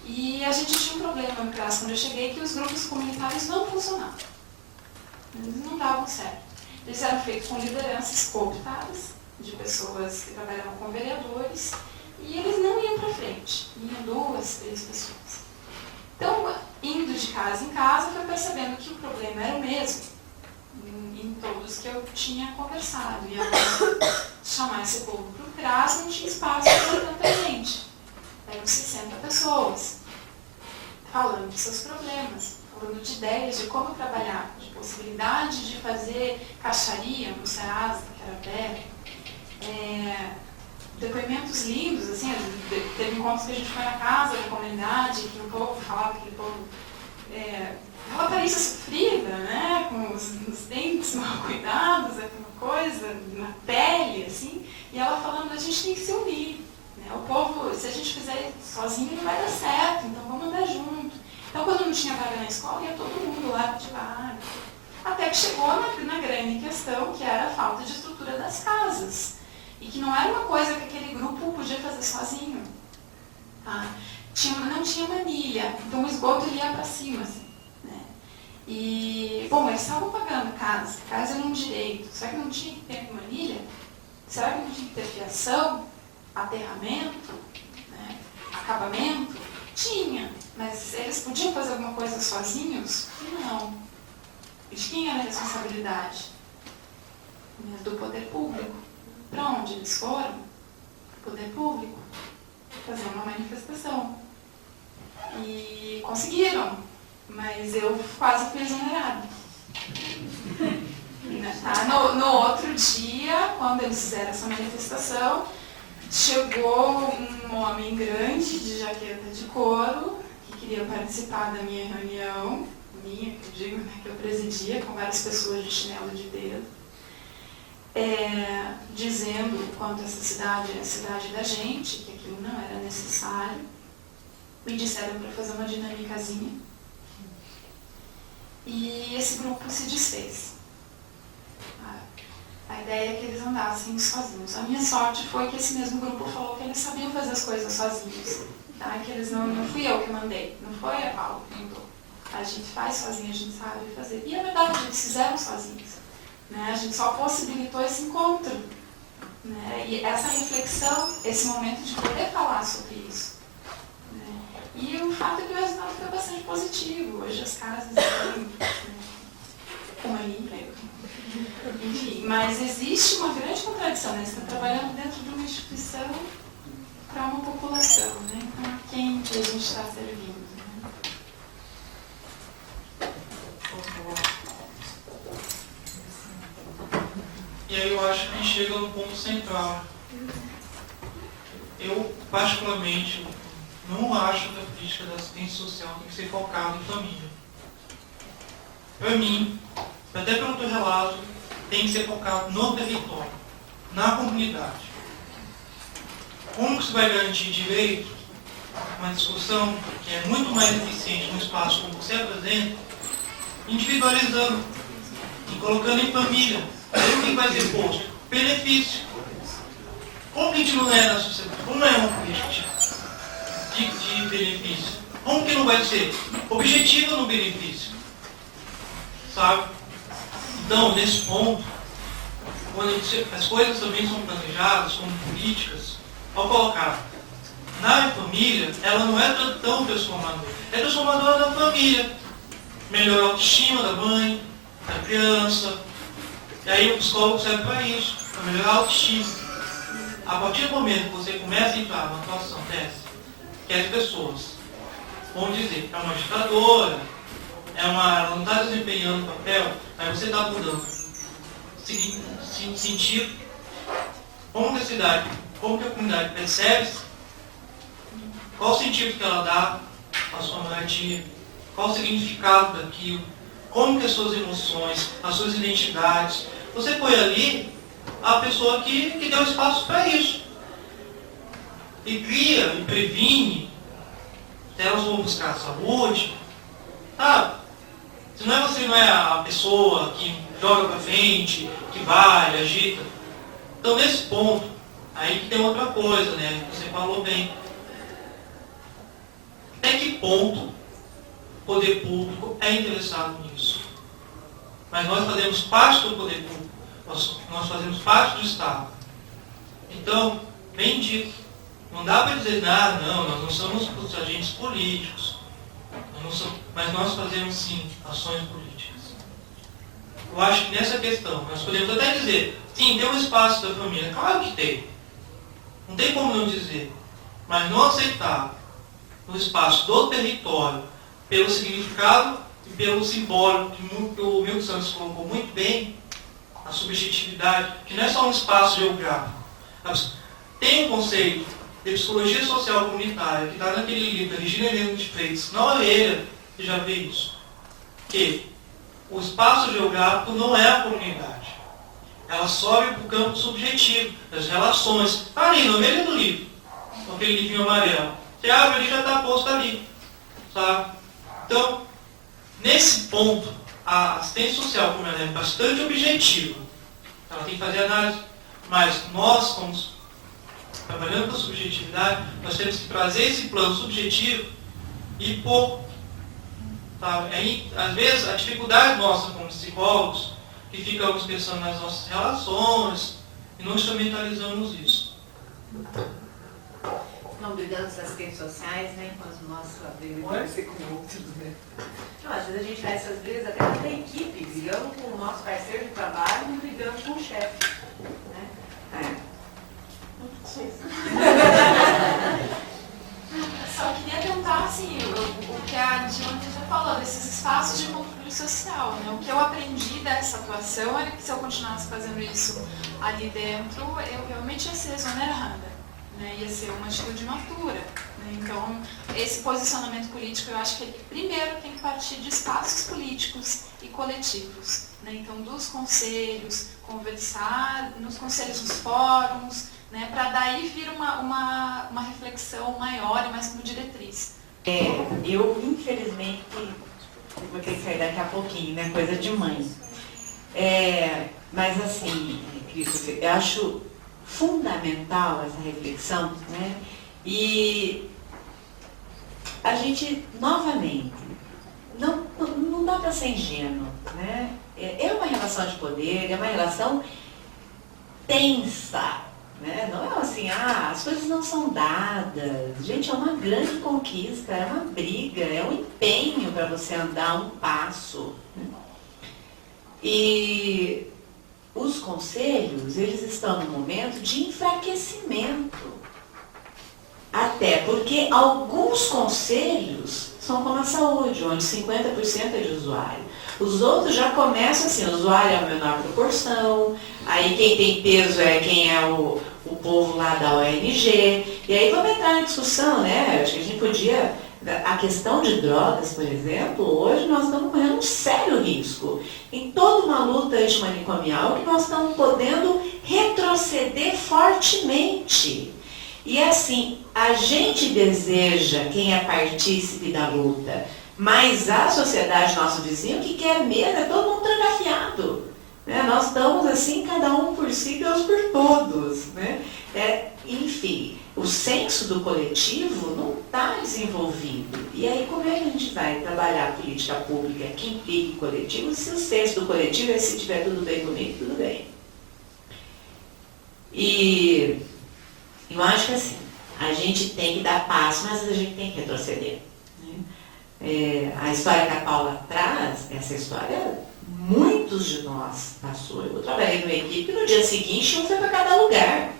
E a gente tinha um problema no CRAS quando eu cheguei, que os grupos comunitários não funcionavam. Eles não davam certo. Eles eram feitos com lideranças cooptadas, de pessoas que trabalhavam com vereadores, e eles não iam para frente. Iam 2, 3 pessoas. Então, indo de casa em casa, foi percebendo que o problema era o mesmo em todos que eu tinha conversado. E agora, chamar esse povo para o CRAS, não tinha espaço para tanta gente. Eram 60 pessoas, falando dos seus problemas, falando de ideias de como trabalhar, de possibilidade de fazer caixaria no Serasa, que era perto. Depoimentos lindos, assim, teve encontros que a gente foi na casa da comunidade, que o povo falava que aquele povo aquela carícia sofrida, né, com os dentes mal cuidados, aquela coisa na pele, assim, e ela falando, a gente tem que se unir, né? O povo, se a gente fizer sozinho não vai dar certo, então vamos andar junto. Então, quando não tinha vaga na escola, ia todo mundo lá pedir vaga. Até que chegou na grande questão, que era a falta de estrutura das casas. E que não era uma coisa que aquele grupo podia fazer sozinho. Tá? Não tinha manilha, então o esgoto ia para cima. Assim, né? E, bom, eles estavam pagando casa era um direito. Será que não tinha que ter manilha? Será que não tinha que ter fiação, aterramento, né? Acabamento? Tinha. Mas eles podiam fazer alguma coisa sozinhos? Não. E de quem era a responsabilidade? Do poder público. Para onde eles foram? Poder público. Fazer uma manifestação. E conseguiram. Mas eu quase fui exonerada. Tá? No outro dia, quando eles fizeram essa manifestação, chegou um homem grande de jaqueta de couro que queria participar da minha reunião, que eu digo, né, que eu presidia com várias pessoas de chinelo de dedo, dizendo o quanto essa cidade é a cidade da gente, que aquilo não era necessário. Me disseram para fazer uma dinâmicazinha. E esse grupo se desfez. A ideia é que eles andassem sozinhos. A minha sorte foi que esse mesmo grupo falou que eles sabiam fazer as coisas sozinhos. Tá? Que eles não fui eu que mandei, não foi a Paula que mandou. A gente faz sozinho, a gente sabe fazer. E é verdade, eles fizeram sozinhos. Né? A gente só possibilitou esse encontro. Né? E essa reflexão, esse momento de poder falar sobre isso. Né? E o fato é que o resultado foi bastante positivo. Hoje as casas estão com uma emprego. Enfim, mas existe uma grande contradição, né? Você está trabalhando dentro de uma instituição para uma população, né? Então, a quem que a gente está servindo? Né? E aí eu acho que chega no ponto central. Eu, particularmente, não acho que a política da assistência social tem que ser focada em família. Para mim, até pelo teu relato, tem que ser focado no território, na comunidade. Como que você vai garantir direito? Uma discussão que é muito mais eficiente no espaço como você apresenta, individualizando e colocando em família. Aí o que vai ser posto? Benefício. Como que a gente não é na sociedade? Como é uma política de benefício? Como que não vai ser? Objetivo no benefício. Sabe? Então, nesse ponto, quando as coisas também são planejadas como políticas, ao colocar na família, ela não é tão transformadora. É transformadora da família. Melhora a autoestima da mãe, da criança. E aí o psicólogo serve para isso, para melhorar a autoestima. A partir do momento que você começa a entrar numa situação dessa, que as pessoas vão dizer, é uma ditadora, ela não está desempenhando o papel, mas você está mudando. Sentido, como que a cidade, como que a comunidade percebe, qual o sentido que ela dá à sua moradia, qual o significado daquilo, como que as suas emoções, as suas identidades. Você põe ali a pessoa que deu espaço para isso. E cria e previne, se elas vão buscar saúde, sabe? Se você não é a pessoa que joga para frente, que vai, agita. Então nesse ponto, aí que tem outra coisa, né? Você falou bem. Até que ponto o poder público é interessado nisso? Mas nós fazemos parte do poder público. Nós fazemos parte do Estado. Então, bem dito, não dá para dizer nada, não, nós não somos os agentes políticos. Mas nós fazemos sim ações políticas. Eu acho que nessa questão, nós podemos até dizer, sim, tem um espaço da família, claro que tem. Não tem como não dizer. Mas não aceitar o espaço do território pelo significado e pelo simbólico, que o Milton Santos colocou muito bem, a subjetividade, que não é só um espaço geográfico. Tem um conceito de psicologia social comunitária, que está naquele livro da Regina Helena de Freitas, na orelha, você já vê isso. Que o espaço geográfico não é a comunidade. Ela sobe para o campo subjetivo, das relações. Está ali, no meio do livro, com aquele livrinho amarelo. Você abre ali, já está posto ali. Sabe? Então, nesse ponto, a assistência social, como ela é bastante objetiva, ela tem que fazer análise, mas nós, como trabalhando com a subjetividade, nós temos que trazer esse plano subjetivo e pôr. Tá? Aí, às vezes, a dificuldade nossa como psicólogos, que ficamos pensando nas nossas relações e não instrumentalizamos isso. Não brigando nas redes sociais, né? Enquanto nós brigamos com outros, né? Não, às vezes a gente faz essas brigas até na equipe, brigando com o nosso parceiro de trabalho e brigando com o chefe. Né? Só queria tentar, assim, o que a Diana já falou, desses espaços de controle social, né? O que eu aprendi dessa atuação era que se eu continuasse fazendo isso ali dentro, eu realmente ia ser exonerada. né? Ia ser uma atitude matura. Né? Então, esse posicionamento político, eu acho que ele primeiro tem que partir de espaços políticos e coletivos. Né? Então, dos conselhos, conversar nos conselhos, nos fóruns, né? Para daí vir uma reflexão maior e mais como diretriz. Eu, infelizmente, vou ter que sair daqui a pouquinho, né? Coisa de mãe. Mas, assim, Christopher, eu acho fundamental essa reflexão, né? E a gente, novamente, não dá para ser ingênuo, né? É uma relação de poder, é uma relação tensa, né? Não é assim, as coisas não são dadas. Gente, é uma grande conquista, é uma briga, é um empenho para você andar um passo. Né? E os conselhos, eles estão no momento de enfraquecimento. Até porque alguns conselhos são como a saúde, onde 50% é de usuário. Os outros já começam assim, o usuário é a menor proporção, aí quem tem peso é quem é o povo lá da ONG, e aí vamos entrar na discussão, né? Acho que a gente podia, a questão de drogas, por exemplo, hoje nós estamos correndo um sério risco. Em toda uma luta antimanicomial que nós estamos podendo retroceder fortemente. E assim, a gente deseja quem é partícipe da luta, mas a sociedade, nosso vizinho, que quer mesmo é todo mundo trancafiado. Né? Nós estamos assim, cada um por si, Deus por todos. Né? Enfim, o senso do coletivo não está desenvolvido. E aí, como é que a gente vai trabalhar a política pública que implique coletivo, se o senso do coletivo é se tiver tudo bem comigo, tudo bem. E eu acho que assim, a gente tem que dar passo, mas a gente tem que retroceder. Né? A história que a Paula traz, essa história, muitos de nós passou. Eu trabalhei numa equipe no dia seguinte, um foi para cada lugar.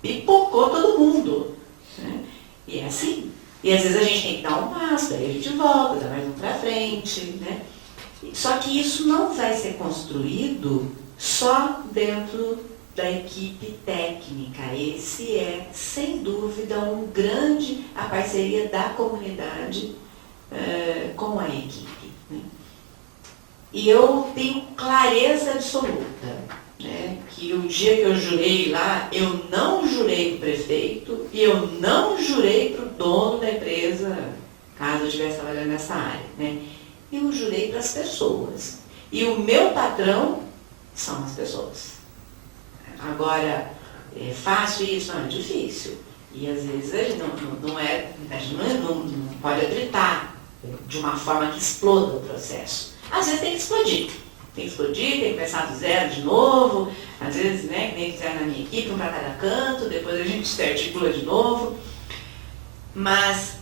Pipocou todo mundo. Né? E é assim. E às vezes a gente tem que dar um passo, daí a gente volta, dá mais um para frente. Né? Só que isso não vai ser construído só dentro da equipe técnica. Esse é, sem dúvida, a parceria da comunidade com a equipe. Né? E eu tenho clareza absoluta, né, que o dia que eu jurei lá, eu não jurei para o prefeito e eu não jurei para o dono da empresa, caso eu estivesse trabalhando nessa área. Né? Eu jurei para as pessoas. E o meu patrão são as pessoas. Agora, é fácil isso? Não, é difícil. E às vezes a gente não pode atritar de uma forma que exploda o processo. Às vezes tem que explodir. Tem que explodir, tem que começar do zero de novo. Às vezes, né, que nem fizeram na minha equipe, um para cada canto, depois a gente se articula de novo. Mas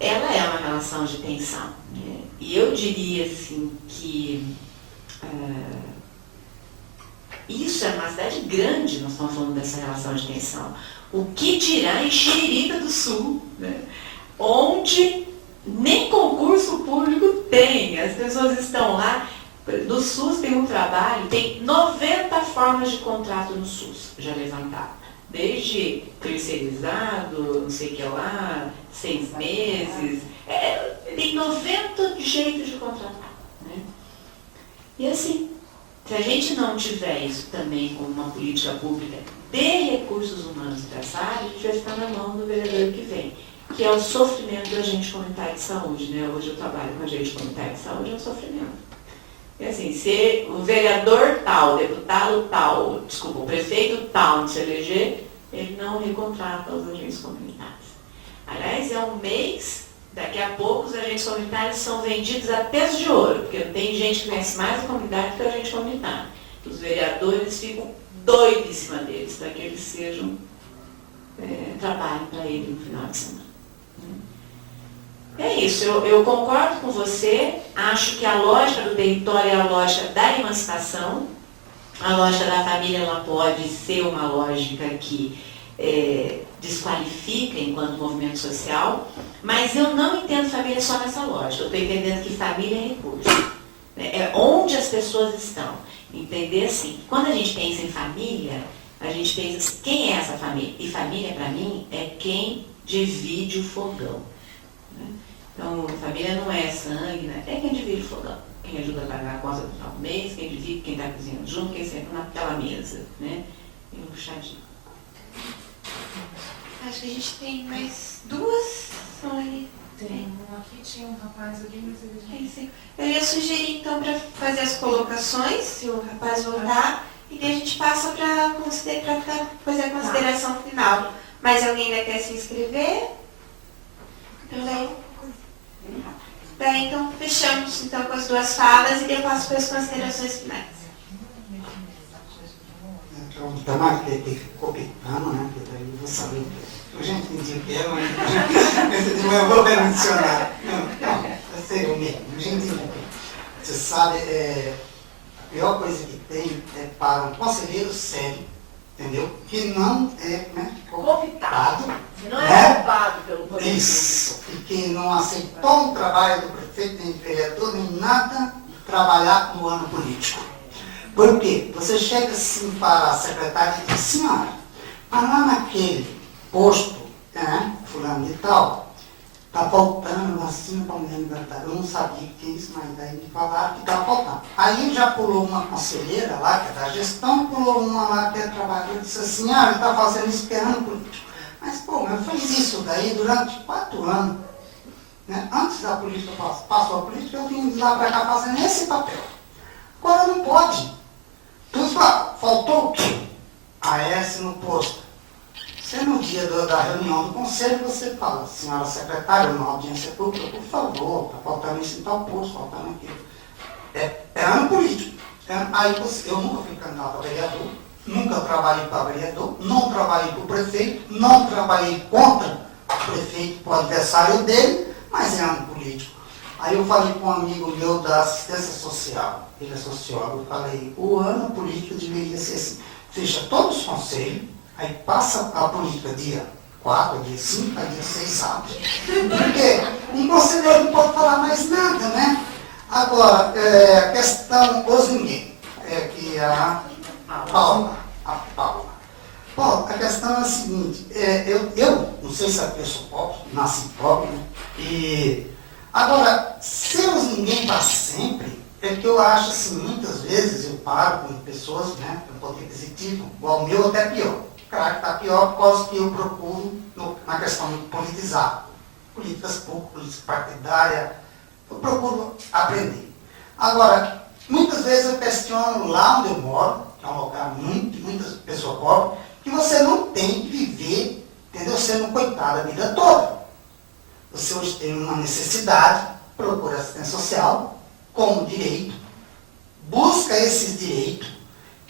ela é uma relação de tensão. Né? E eu diria assim que isso é uma cidade grande, nós estamos falando dessa relação de tensão. O que dirá em Xerita do Sul, né? Onde nem concurso público tem, as pessoas estão lá. No SUS tem um trabalho, tem 90 formas de contrato no SUS já levantaram. Desde terceirizado, não sei o que lá, 6 meses, tem 90 jeitos de contratar. Né? E assim, se a gente não tiver isso também como uma política pública de recursos humanos para essa área, a gente vai ficar na mão do vereador que vem, que é o sofrimento do agente comunitário de saúde. Né? Hoje eu trabalho com agente comunitário de saúde, é um sofrimento. E assim, se o vereador tal, deputado tal, desculpa, o prefeito tal não se eleger, ele não recontrata os agentes comunitários. Aliás, é um mês, daqui a pouco os agentes comunitários são vendidos a peso de ouro, porque tem gente que conhece mais a comunidade do que o agente comunitário. Os vereadores ficam doidos em cima deles, para que eles sejam, trabalhem para ele no final de semana. É isso, eu concordo com você, acho que a lógica do território é a lógica da emancipação, a lógica da família ela pode ser uma lógica que desqualifica enquanto movimento social, mas eu não entendo família só nessa lógica, eu estou entendendo que família é recurso, né? É onde as pessoas estão. Entender assim, quando a gente pensa em família, a gente pensa assim, quem é essa família? E família, para mim, é quem divide o fogão. Né? Então, família não é sangue, né? É quem divide o fogão. Quem ajuda a pagar a conta do final do mês, quem divide, quem está cozinhando junto, quem sempre naquela mesa. Né? E um puxadinho. Acho que a gente tem mais duas. Tem um aqui, tinha um rapaz ali, mas ele Eu ia sugerir então para fazer as colocações, se o rapaz voltar, e daí a gente passa para fazer a consideração final. Mais alguém ainda quer se inscrever? Então, daí então fechamos então, com as duas falas e daí eu passo para as considerações finais. Então, Tamar, que ficou picando, né? Porque daí eu vou saber o que. Eu já entendi o que é, mas eu vou ver no dicionário. Não, é sério mesmo, eu já entendi o que é. Você sabe, a pior coisa que tem é para um conselheiro sério, entendeu? Que não é, né, cooptado. Que não é né? culpado pelo poder público. Isso, e que não aceitou o trabalho do prefeito, nem do vereador, nem nada de trabalhar no ano político. Por quê? Você chega assim para a secretária e diz, senhora, mas lá naquele posto, né, fulano de tal, está faltando vacina para mulher libertária. Eu não sabia que é isso, mas daí me falaram que está faltando. Aí já pulou uma conselheira lá, que é da gestão, pulou uma lá que é trabalhadora, e disse assim, ele está fazendo isso que é ano político. Mas, pô, eu fiz isso daí durante 4 anos. Né? Antes da política, passou a política, eu vim de lá para cá fazendo esse papel. Agora não pode. Tu fala, faltou o quê? AS no posto. Você no dia da reunião do conselho, você fala, senhora secretária, numa audiência pública, por favor, está faltando isso em tal posto, faltando aquilo. É ano político. Aí eu nunca fui candidato a vereador, nunca trabalhei para vereador, não trabalhei para o prefeito, não trabalhei contra o prefeito, para o adversário dele, mas é ano político. Aí eu falei com um amigo meu da assistência social, ele é sociólogo, eu falei, o ano político deveria ser assim, fecha todos os conselhos, aí passa a política dia 4, dia 5, dia 6 abre. Porque um conselheiro não pode falar mais nada, né? Agora, a questão os ninguém, que a Paula. Bom, a questão é a seguinte, eu não sei se eu sou pobre, nasci pobre, né? E agora, ser os ninguém para sempre, é que eu acho assim, muitas vezes eu paro com pessoas, né, com poder aquisitivo, igual o meu até pior. Claro que está pior por causa que eu procuro na questão de politizar. Políticas públicas, política partidária, eu procuro aprender. Agora, muitas vezes eu questiono lá onde eu moro, que é um lugar muitas pessoas pobres, que você não tem que viver, entendeu, sendo coitado a vida toda. Você hoje tem uma necessidade, procura assistência social, como direito, busca esses direitos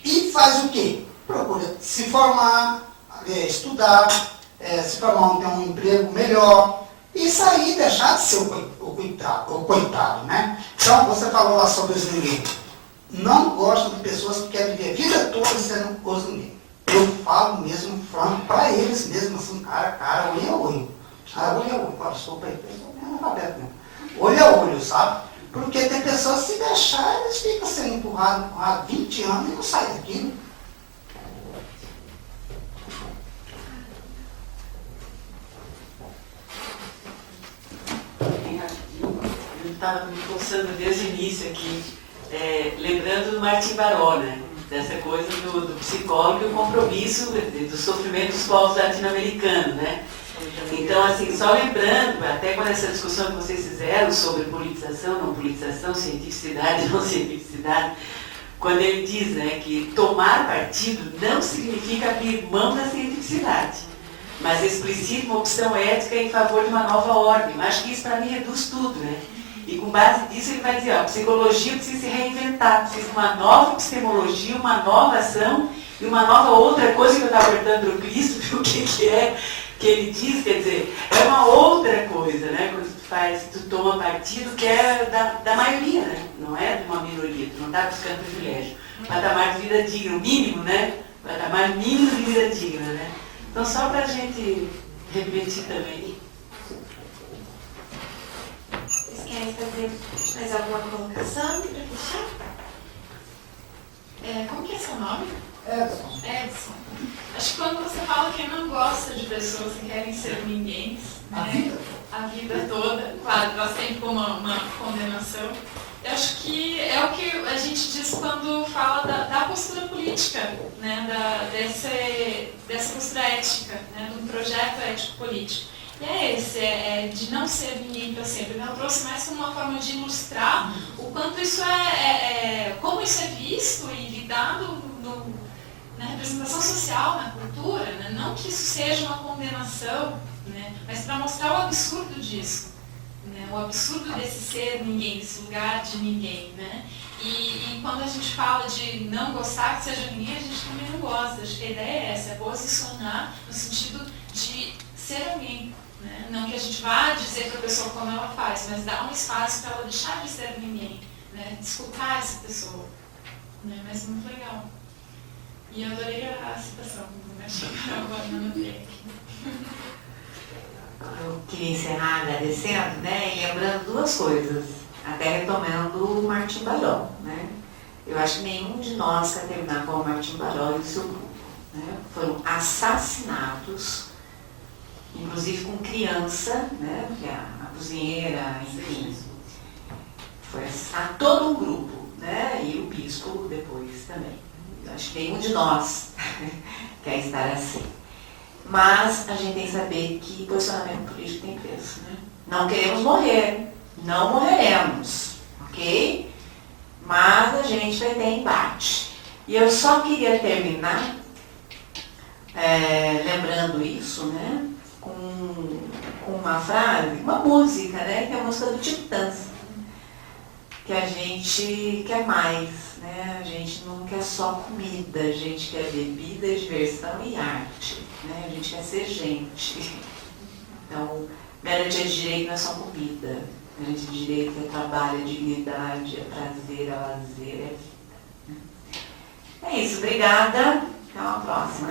e faz o quê? Procura se formar, estudar, se formar, ter um emprego melhor e sair, deixar de ser o coitado, né? Então, você falou lá sobre os ninguém. Não gosto de pessoas que querem viver a vida toda sendo os ninguém. Eu falo mesmo, franco, para eles mesmo, assim, cara a cara, olho a olho. Olho a olho. Olha, sou preto, eu sou analfabeto mesmo. Olho a olho, sabe? Porque tem pessoas que se deixar, eles ficam sendo empurrados há 20 anos e não saem daquilo. Eu estava me coçando desde o início aqui, lembrando do Martim Baró, né? Dessa coisa do psicólogo e o compromisso do sofrimento dos povos latino-americanos, né? Então, assim, só lembrando, até quando essa discussão que vocês fizeram sobre politização, não politização, cientificidade, não cientificidade, quando ele diz, né, que tomar partido não significa abrir mão da cientificidade, mas explicita uma opção ética em favor de uma nova ordem. Acho que isso para mim reduz tudo, né? E com base nisso ele vai dizer, ó, a psicologia precisa se reinventar, precisa de uma nova epistemologia, uma nova ação e uma nova outra coisa que eu estava perguntando para o Cristo, o que é que ele diz, quer dizer, é uma outra coisa, né? Quando tu toma partido que é da maioria, né? Não é de uma minoria, tu não está buscando privilégio. Patamar de vida digna, o mínimo, né? Patamar mínimo de vida digna, né? Então só para a gente refletir também. Vocês querem fazer mais alguma colocação para fechar? Como que é seu nome? Edson, acho que quando você fala que não gosta de pessoas que querem ser ninguém, né, a vida toda, claro, ela sempre com uma condenação, eu acho que é o que a gente diz quando fala da postura política, né, dessa postura ética, né, de um projeto ético-político. E é esse, de não ser ninguém para sempre. Eu trouxe mais como uma forma de ilustrar o quanto isso como isso é visto e lidado na representação social, na cultura, né? Não que isso seja uma condenação, né? Mas para mostrar o absurdo disso, né? O absurdo desse ser ninguém, desse lugar de ninguém, né? E quando a gente fala de não gostar que seja ninguém, a gente também não gosta. Acho que a ideia é essa, é posicionar no sentido de ser alguém, né? Não que a gente vá dizer para a pessoa como ela faz, mas dar um espaço para ela deixar de ser ninguém, né? De escutar essa pessoa, né? Mas muito legal. E eu adorei a citação, acho que agora não notei aqui. Eu queria encerrar agradecendo, né, e lembrando duas coisas, até retomando o Martim Baró, né? Eu acho que nenhum de nós quer terminar com o Martim Baró e o seu grupo, né? Foram assassinados, inclusive com criança, né? Porque a cozinheira, enfim, foi assassinado todo um grupo, né? E o bispo depois também. Eu acho que nenhum de nós quer estar assim. Mas a gente tem que saber que posicionamento político tem preço, né? Não queremos morrer, não morreremos, ok? Mas a gente vai ter embate. E eu só queria terminar lembrando isso, né? Com uma frase, uma música, né? Que é a música do Titãs. Que a gente quer mais, né? A gente não quer só comida, a gente quer bebida, diversão e arte, né? A gente quer ser gente. Então, garantia de direito não é só comida. Garantia de direito é trabalho, é dignidade, é prazer, é lazer, é vida. É isso, obrigada. Até uma próxima.